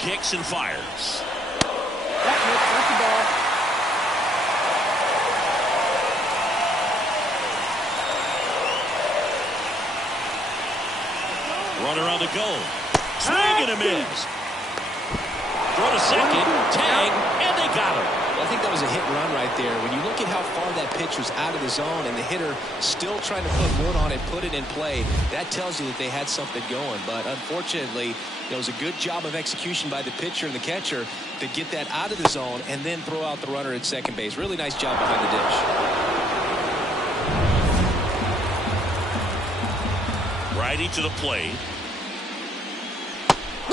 Kicks and fires. That's the ball. Runner on the go. Swing and a miss. Throw to second. Tag. And they got him. I think that was a hit and run right there. When you look at how far that pitch was out of the zone and the hitter still trying to put wood on it, put it in play, that tells you that they had something going. But unfortunately, it was a good job of execution by the pitcher and the catcher to get that out of the zone and then throw out the runner at second base. Really nice job behind the dish. Righty to the plate.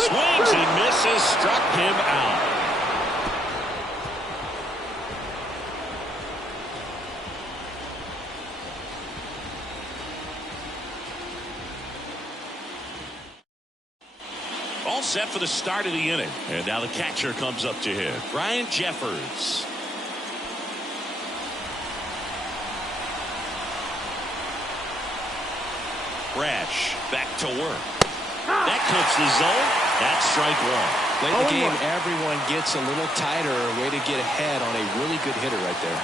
Swings and misses. Struck him out. All set for the start of the inning. And now the catcher comes up to hit. Ryan Jeffers. Brash back to work. That clips the zone. That's strike one. Late in the game, everyone gets a little tighter. Way to get ahead on a really good hitter right there.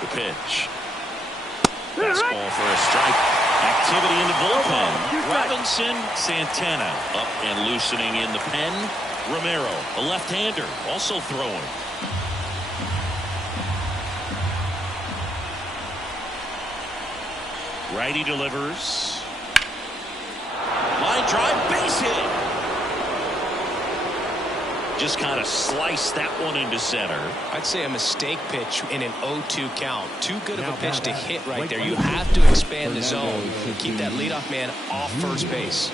The pitch. Fastball for a strike. Activity in the bullpen. Robinson, Santana up and loosening in the pen. Romero, a left-hander, also throwing. Righty delivers. Line drive, base hit. Just kind of sliced that one into center. I'd say a mistake pitch in an 0-2 count. Too good of a pitch to hit right there. You have to expand the zone. Keep that leadoff man off first base.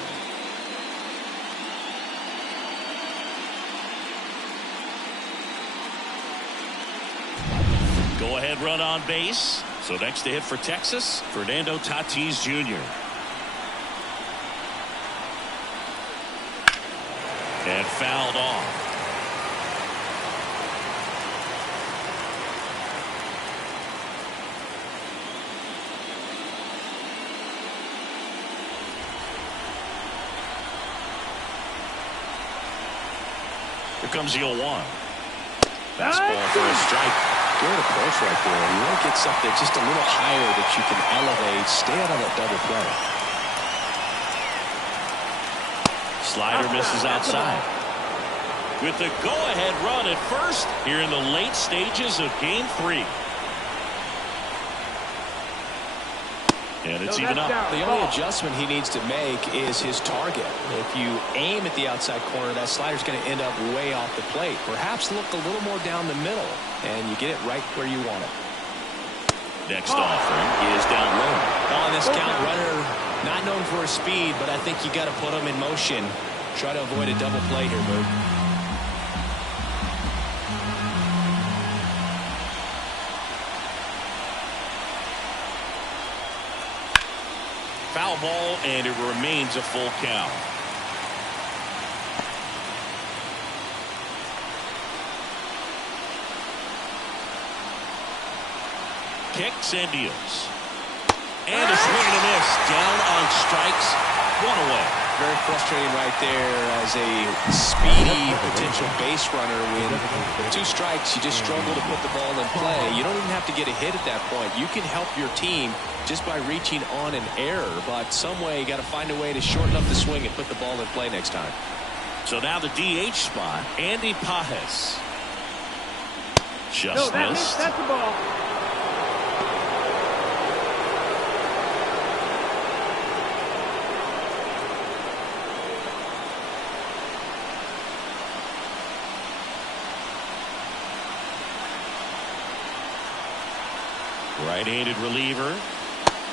Go-ahead run on base. So next to hit for Texas, Fernando Tatis Jr. And fouled off. Here comes the 0-1. Fastball for a strike. Good approach right there. You want to get something just a little higher that you can elevate. Stay out of that double play. Slider misses outside. With the go-ahead run at first here in the late stages of Game 3. And it's even up. The only adjustment he needs to make is his target. If you aim at the outside corner, that slider's going to end up way off the plate. Perhaps look a little more down the middle, and you get it right where you want it. Next offering is down low. On this count, runner not known for his speed, but I think you got to put him in motion. Try to avoid a double play here, Bert. Foul ball, and it remains a full count. Kicks and deals. And a swing and a miss. Down on strikes. One away. Very frustrating right there as a speedy potential base runner. With 2 strikes, you just struggle to put the ball in play. You don't even have to get a hit at that point. You can help your team just by reaching on an error, but some way you got to find a way to shorten up the swing and put the ball in play next time. So now the DH spot, Andy Pajes. Just missed. That's the ball. Right-handed reliever.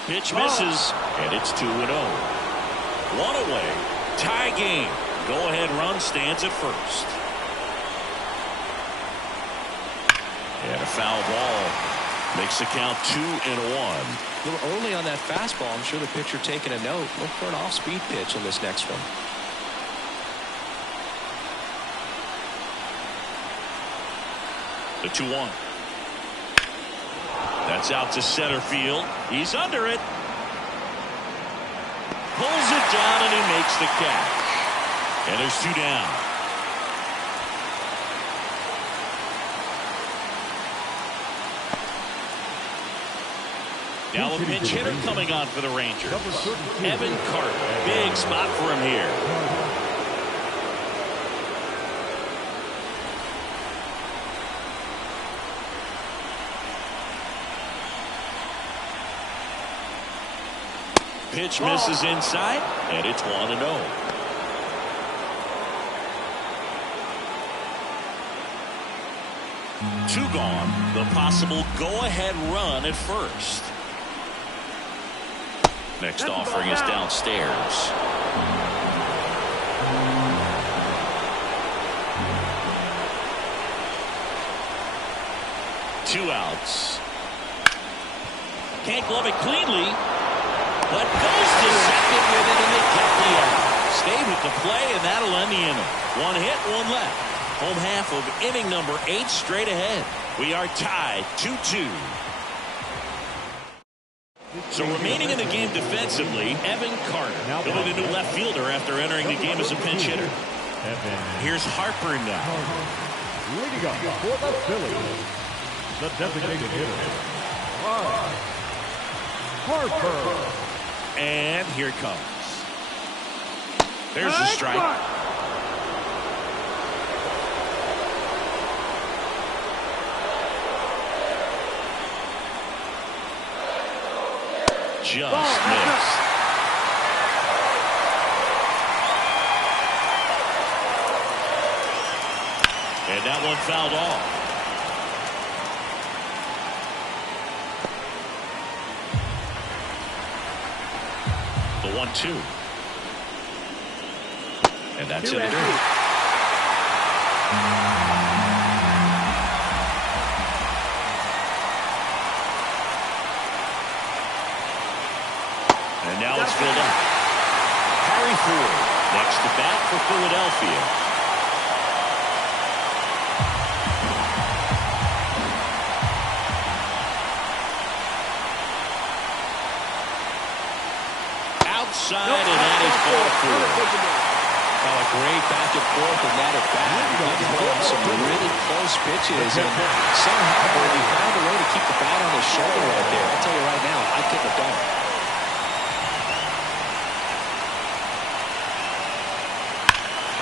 Pitch misses, and it's 2-0. One away. Tie game. Go-ahead run stands at first. And a foul ball makes the count 2-1. A little early on that fastball. I'm sure the pitcher taking a note. Look for an off-speed pitch on this next one. The 2-1. That's out to center field. He's under it. Pulls it down, and he makes the catch. And there's 2 down. Now a pinch hitter coming on for the Rangers. Evan Carter. Big spot for him here. Pitch misses inside, and it's 1-0. 2 gone. The possible go-ahead run at first. Next offering is downstairs. Two outs. Can't glove it cleanly, but goes to second with it, and they get the out. Stayed with the play, and that'll end the inning. One hit, one left. Home half of inning number 8 straight ahead. We are tied 2-2. So remaining in the game defensively, Evan Carter. He'll be the new left fielder after entering the game as a pinch hitter. Here's Harper now. Leading up for the Phillies, the designated hitter, Harper. And here it comes. There's the strike. Just missed. And that one fouled off. The 1-2. And that's in the dirt. And now it's filled up. Harry Ford next to bat for Philadelphia. Outside, and that is ball 4. A great back and forth, and that at bat. He played some really close pitches, and somehow he found a way to keep the bat on his shoulder right there. I'll tell you right now, I couldn't have done it.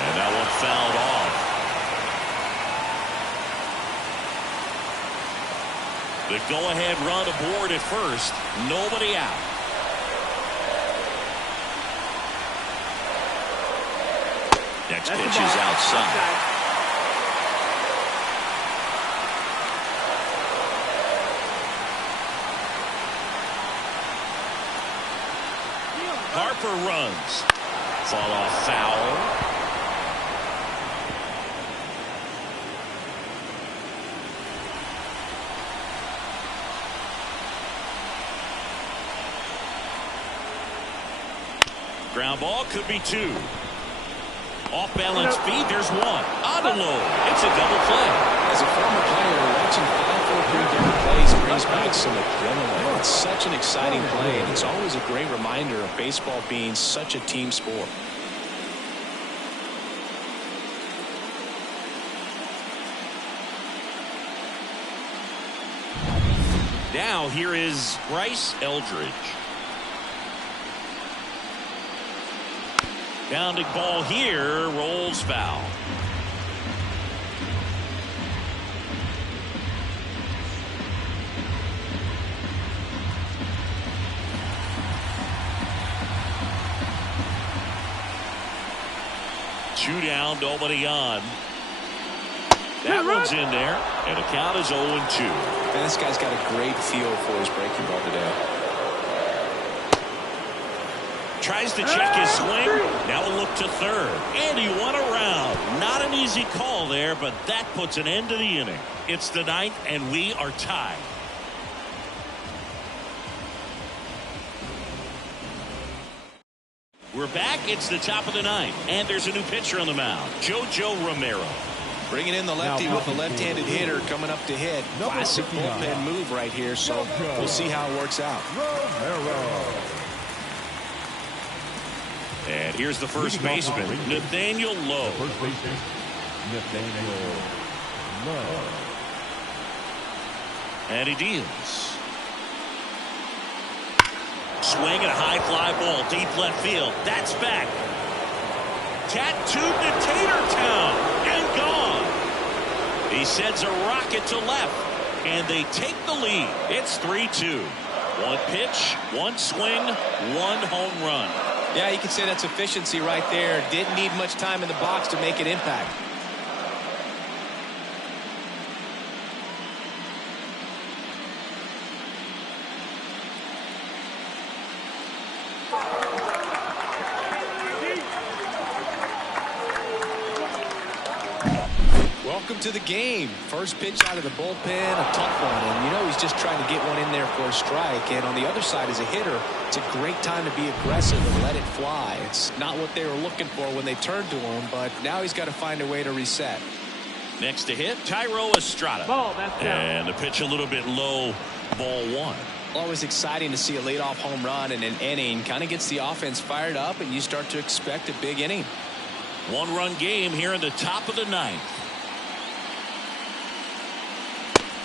And that one fouled off. The go-ahead run aboard at first. Nobody out. Next pitch is outside. Harper runs. Fall off foul. Ground ball, could be 2. Off-balance feed, there's 1. On the low. It's a double play. As a former player, watching 5-4-3 different plays brings back some adrenaline. It's such an exciting play, and it's always a great reminder of baseball being such a team sport. Now here is Bryce Eldridge. Pounding ball here, rolls foul. Two down, nobody on. That one's in there, and the count is 0-2. And this guy's got a great feel for his breaking ball today. Tries to check his swing. Now a look to third. And he won around. Not an easy call there, but that puts an end to the inning. It's the 9th, and we are tied. We're back. It's the top of the 9th, and there's a new pitcher on the mound, Jojo Romero. Bringing in the lefty with the left-handed hitter coming up to hit. Classic bullpen move right here, so we'll see how it works out. And here's the first baseman, Nathaniel Lowe. First baseman, Nathaniel Lowe. And he deals. Swing and a high fly ball, deep left field. That's back. Tattooed to Tatertown and gone. He sends a rocket to left, and they take the lead. It's 3-2. One pitch, one swing, one home run. Yeah, you can say that's efficiency right there. Didn't need much time in the box to make an impact. welcome to the game. First pitch out of the bullpen, a tough one. And, you know, he's just trying to get one in there for a strike. And on the other side, as a hitter, it's a great time to be aggressive and let it fly. It's not what they were looking for when they turned to him, but now he's got to find a way to reset. Next to hit, Tyro Estrada. Ball, that's down. And the pitch a little bit low, ball one. Always exciting to see a leadoff home run in an inning. Kind of gets the offense fired up, and you start to expect a big inning. One-run game here in the top of the ninth.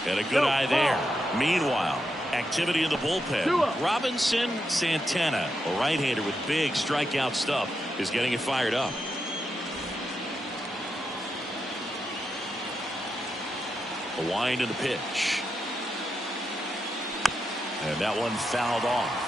And a good eye there. Meanwhile, activity in the bullpen. Robinson Santana, a right-hander with big strikeout stuff, is getting it fired up. A wind in the pitch. And that one fouled off.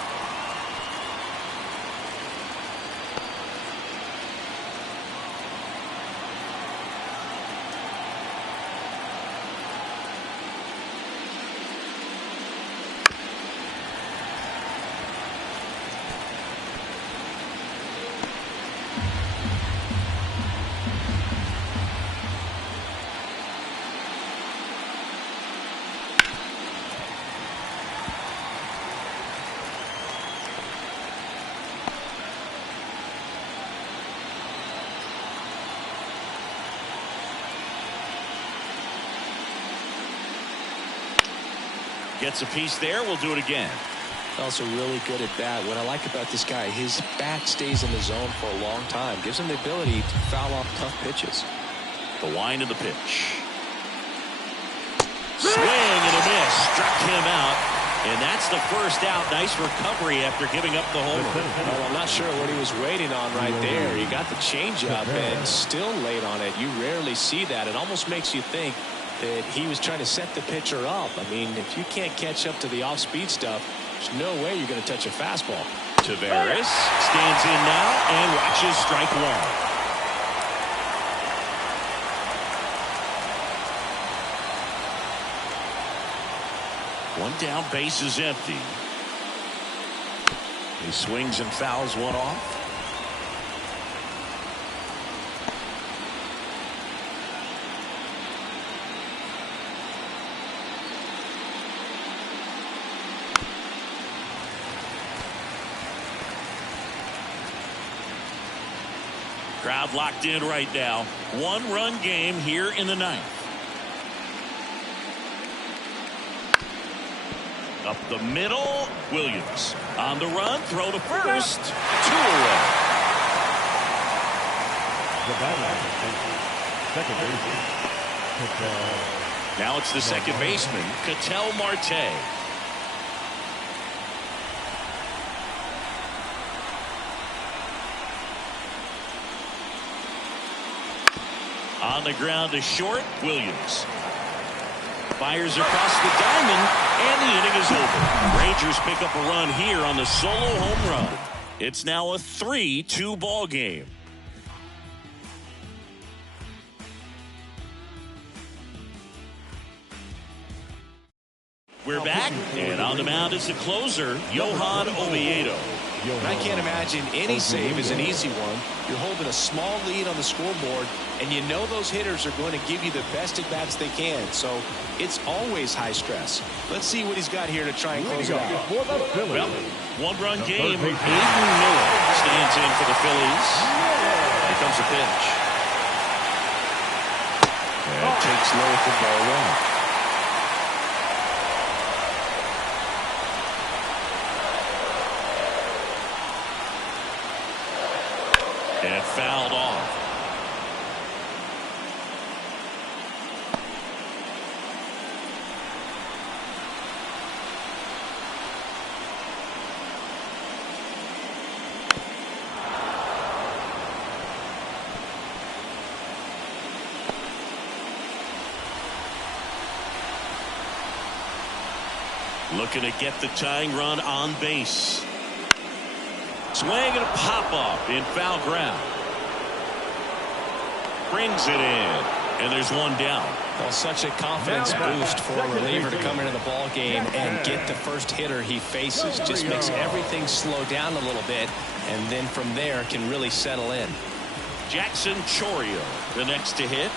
Gets a piece there. We'll do it again. Also really good at bat. What I like about this guy, his bat stays in the zone for a long time. Gives him the ability to foul off tough pitches. The wind of the pitch. Swing and a miss. Struck him out. And that's the first out. Nice recovery after giving up the homer. Well, I'm not sure what he was waiting on right there. He got the changeup and still laid on it. You rarely see that. It almost makes you think that he was trying to set the pitcher up. I mean, if you can't catch up to the off-speed stuff, there's no way you're going to touch a fastball. Taveras stands in now and watches strike one. One down, base is empty. He swings and fouls one off. Crowd locked in right now. One-run game here in the ninth. Up the middle, Williams. On the run, throw to first. 2 away. The batter, second baseman. Now it's the second baseman, Ketel Marte. On the ground to short, Williams. Fires across the diamond, and the inning is over. Rangers pick up a run here on the solo home run. It's now a 3-2 ball game. We're back, and on the mound is the closer, Johan Oviedo. I can't imagine any save is an easy one. You're holding a small lead on the scoreboard, and you know those hitters are going to give you the best at-bats they can. So it's always high stress. Let's see what he's got here to try and close it out. Well, one-run game. Aiden Miller stands in for the Phillies. Here comes the pitch. And takes low for ball one. And fouled off. Looking to get the tying run on base. Swing and a pop-up in foul ground. Brings it in, and there's one down. Well, such a confidence boost for a reliever to come into the ball game and get the first hitter he faces. Just makes everything slow down a little bit, and then from there can really settle in. Jackson Chourio, the next to hit.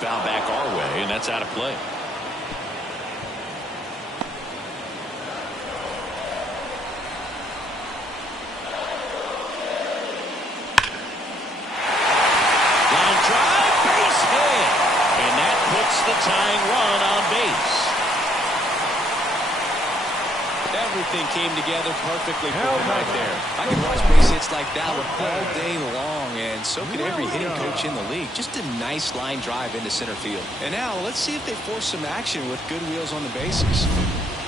Foul back our way, and that's out of play. Line drive, base hit, and that puts the tying run on base. Everything came together perfectly for him right there. I can watch base hits like that one all day long, and so could every hitting coach in the league. Just a nice line drive into center field. And now let's see if they force some action with good wheels on the bases.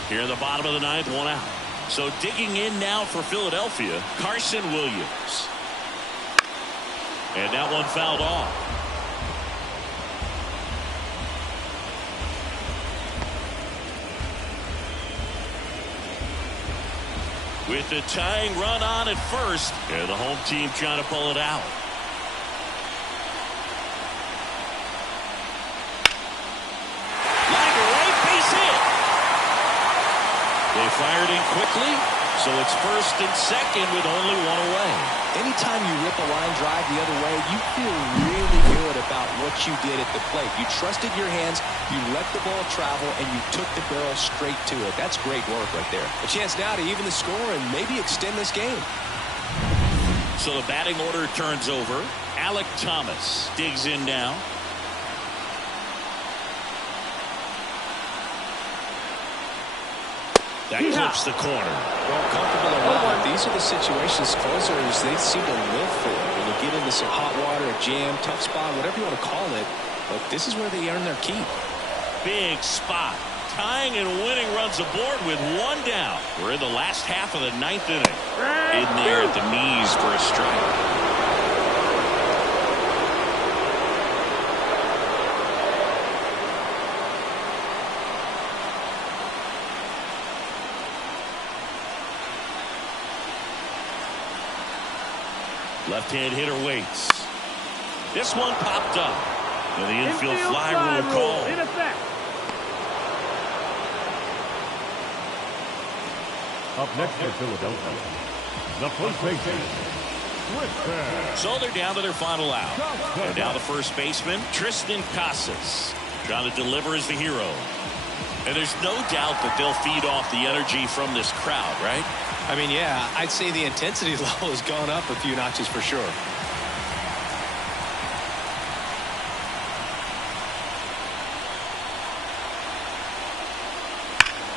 Here in the bottom of the ninth, one out. So digging in now for Philadelphia, Carson Williams. And that one fouled off. With the tying run on at first, and the home team trying to pull it out. Line to right, base hit. They fired in quickly, so it's first and second with only one away. Anytime you rip a line drive the other way, you feel really good about what you did at the plate. You trusted your hands, you let the ball travel, and you took the barrel straight to it. That's great work right there. A chance now to even the score and maybe extend this game. So the batting order turns over. Alec Thomas digs in now. That clips the corner. Well, comfortable or not, these are the situations closers they seem to live for. When you get into some hot water, a jam, tough spot, whatever you want to call it, but this is where they earn their keep. Big spot. Tying and winning runs aboard with one down. We're in the last half of the ninth inning. In there at the knees for a strike. Left-hand hitter waits. This one popped up. And the infield fly rule call. In effect. Up next for Philadelphia, the first baseman, Tristan. So they're down to their final out. And now the first baseman, Tristan Casas, trying to deliver as the hero. And there's no doubt that they'll feed off the energy from this crowd, right? I mean, yeah, I'd say the intensity level has gone up a few notches for sure.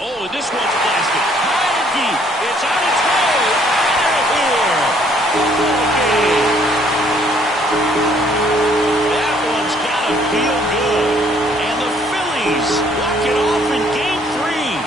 Oh, and this one's blasted. High and deep. It's on its way. Out of here. Okay. That one's got to feel good. And the Phillies walk it off in Game 3.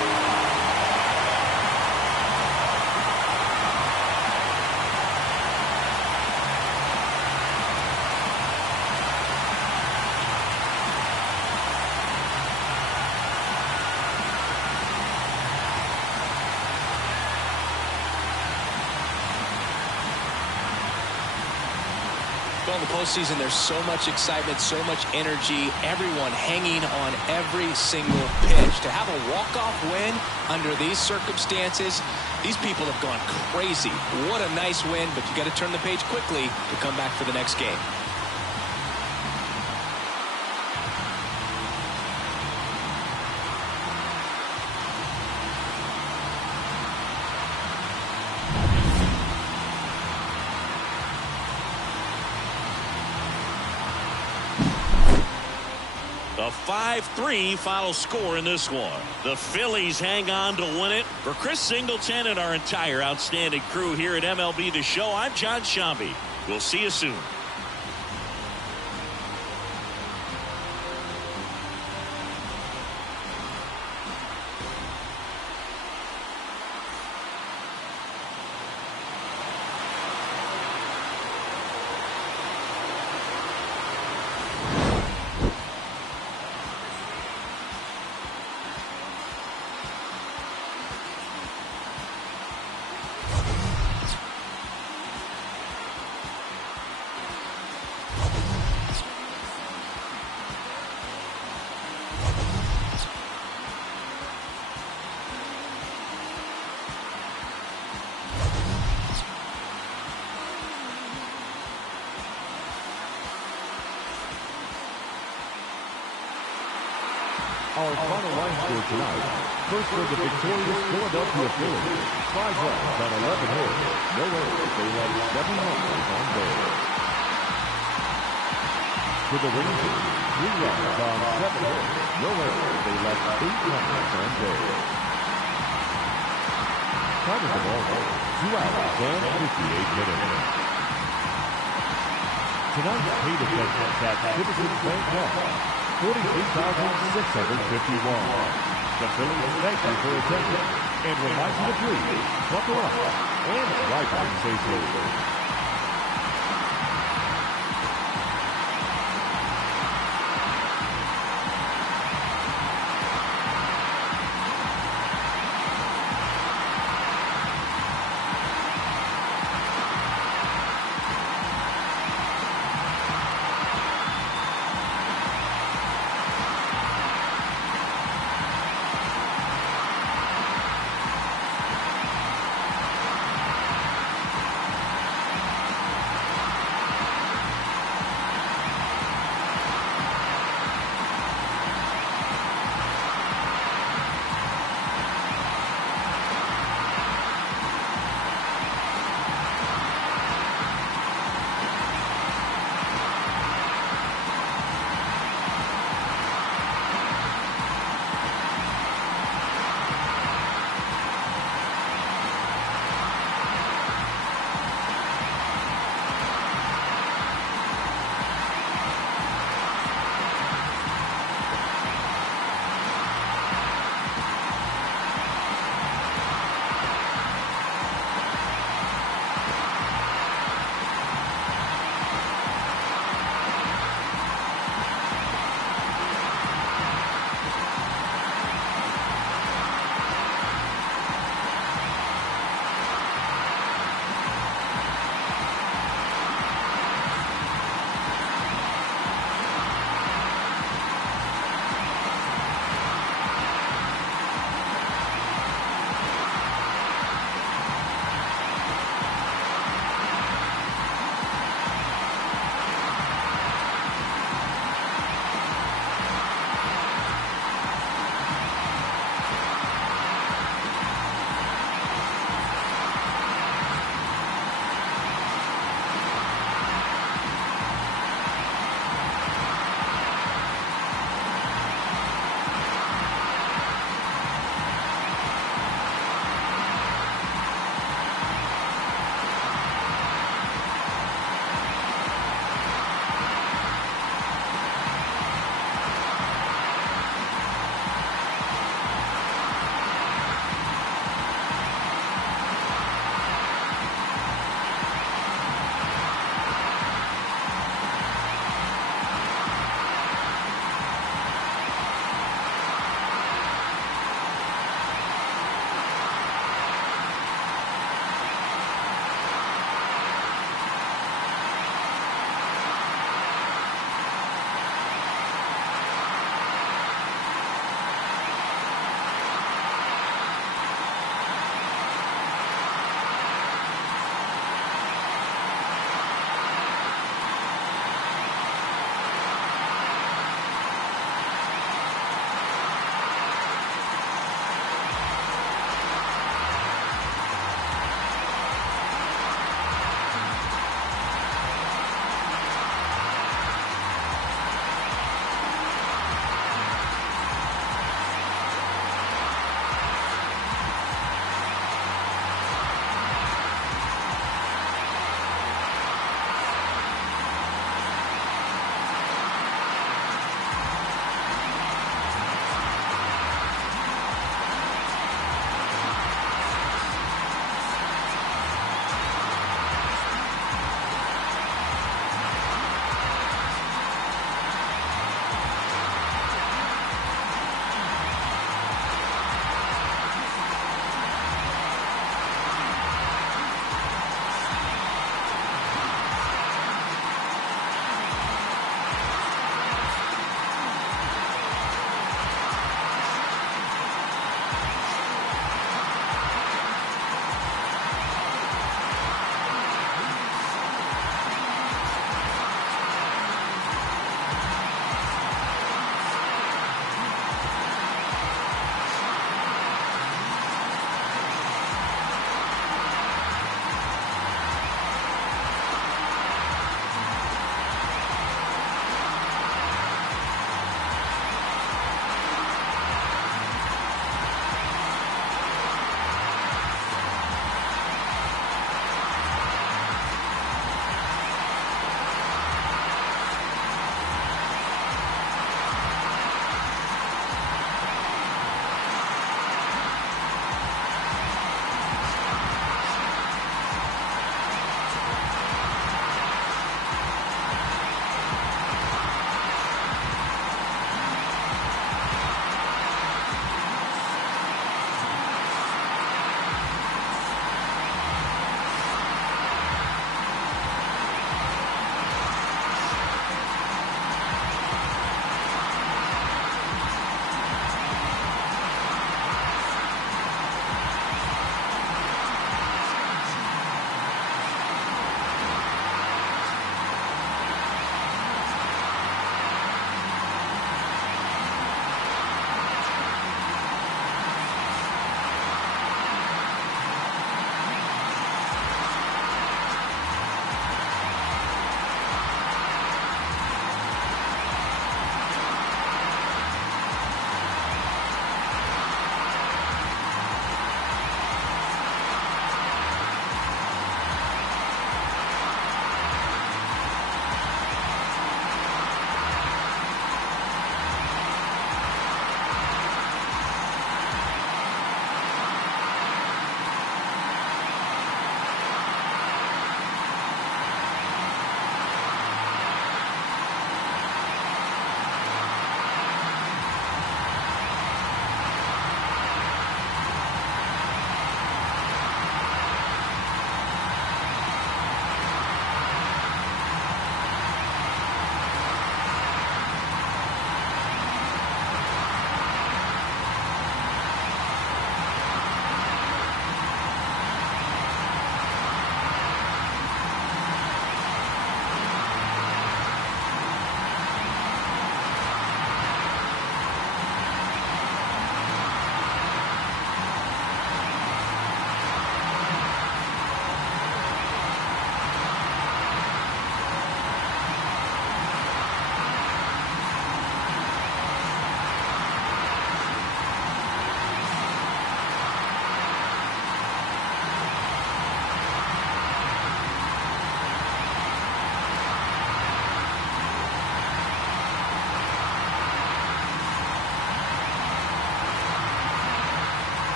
Well, in the postseason, there's so much excitement, so much energy, everyone hanging on every single pitch. To have a walk-off win under these circumstances, these people have gone crazy. What a nice win, but you got to turn the page quickly to come back for the next game. A 5-3 final score in this one. The Phillies hang on to win it. For Chris Singleton and our entire outstanding crew here at MLB The Show, I'm John Shambi. We'll see you soon. Our final line score tonight. First for the victorious Philadelphia Phillies. 5 runs on 11 hits. No errors. They left 7 runners on base. For the Rangers, 3 runs on 7 hits. No errors. They left 8 runners on base. Time of the ball game, 2 hours and 58 minutes. Tonight's paid attendance at Citizens Bank Park. 43,651. The Phillies thank you for attending and remind you to please buckle up and drive home safely.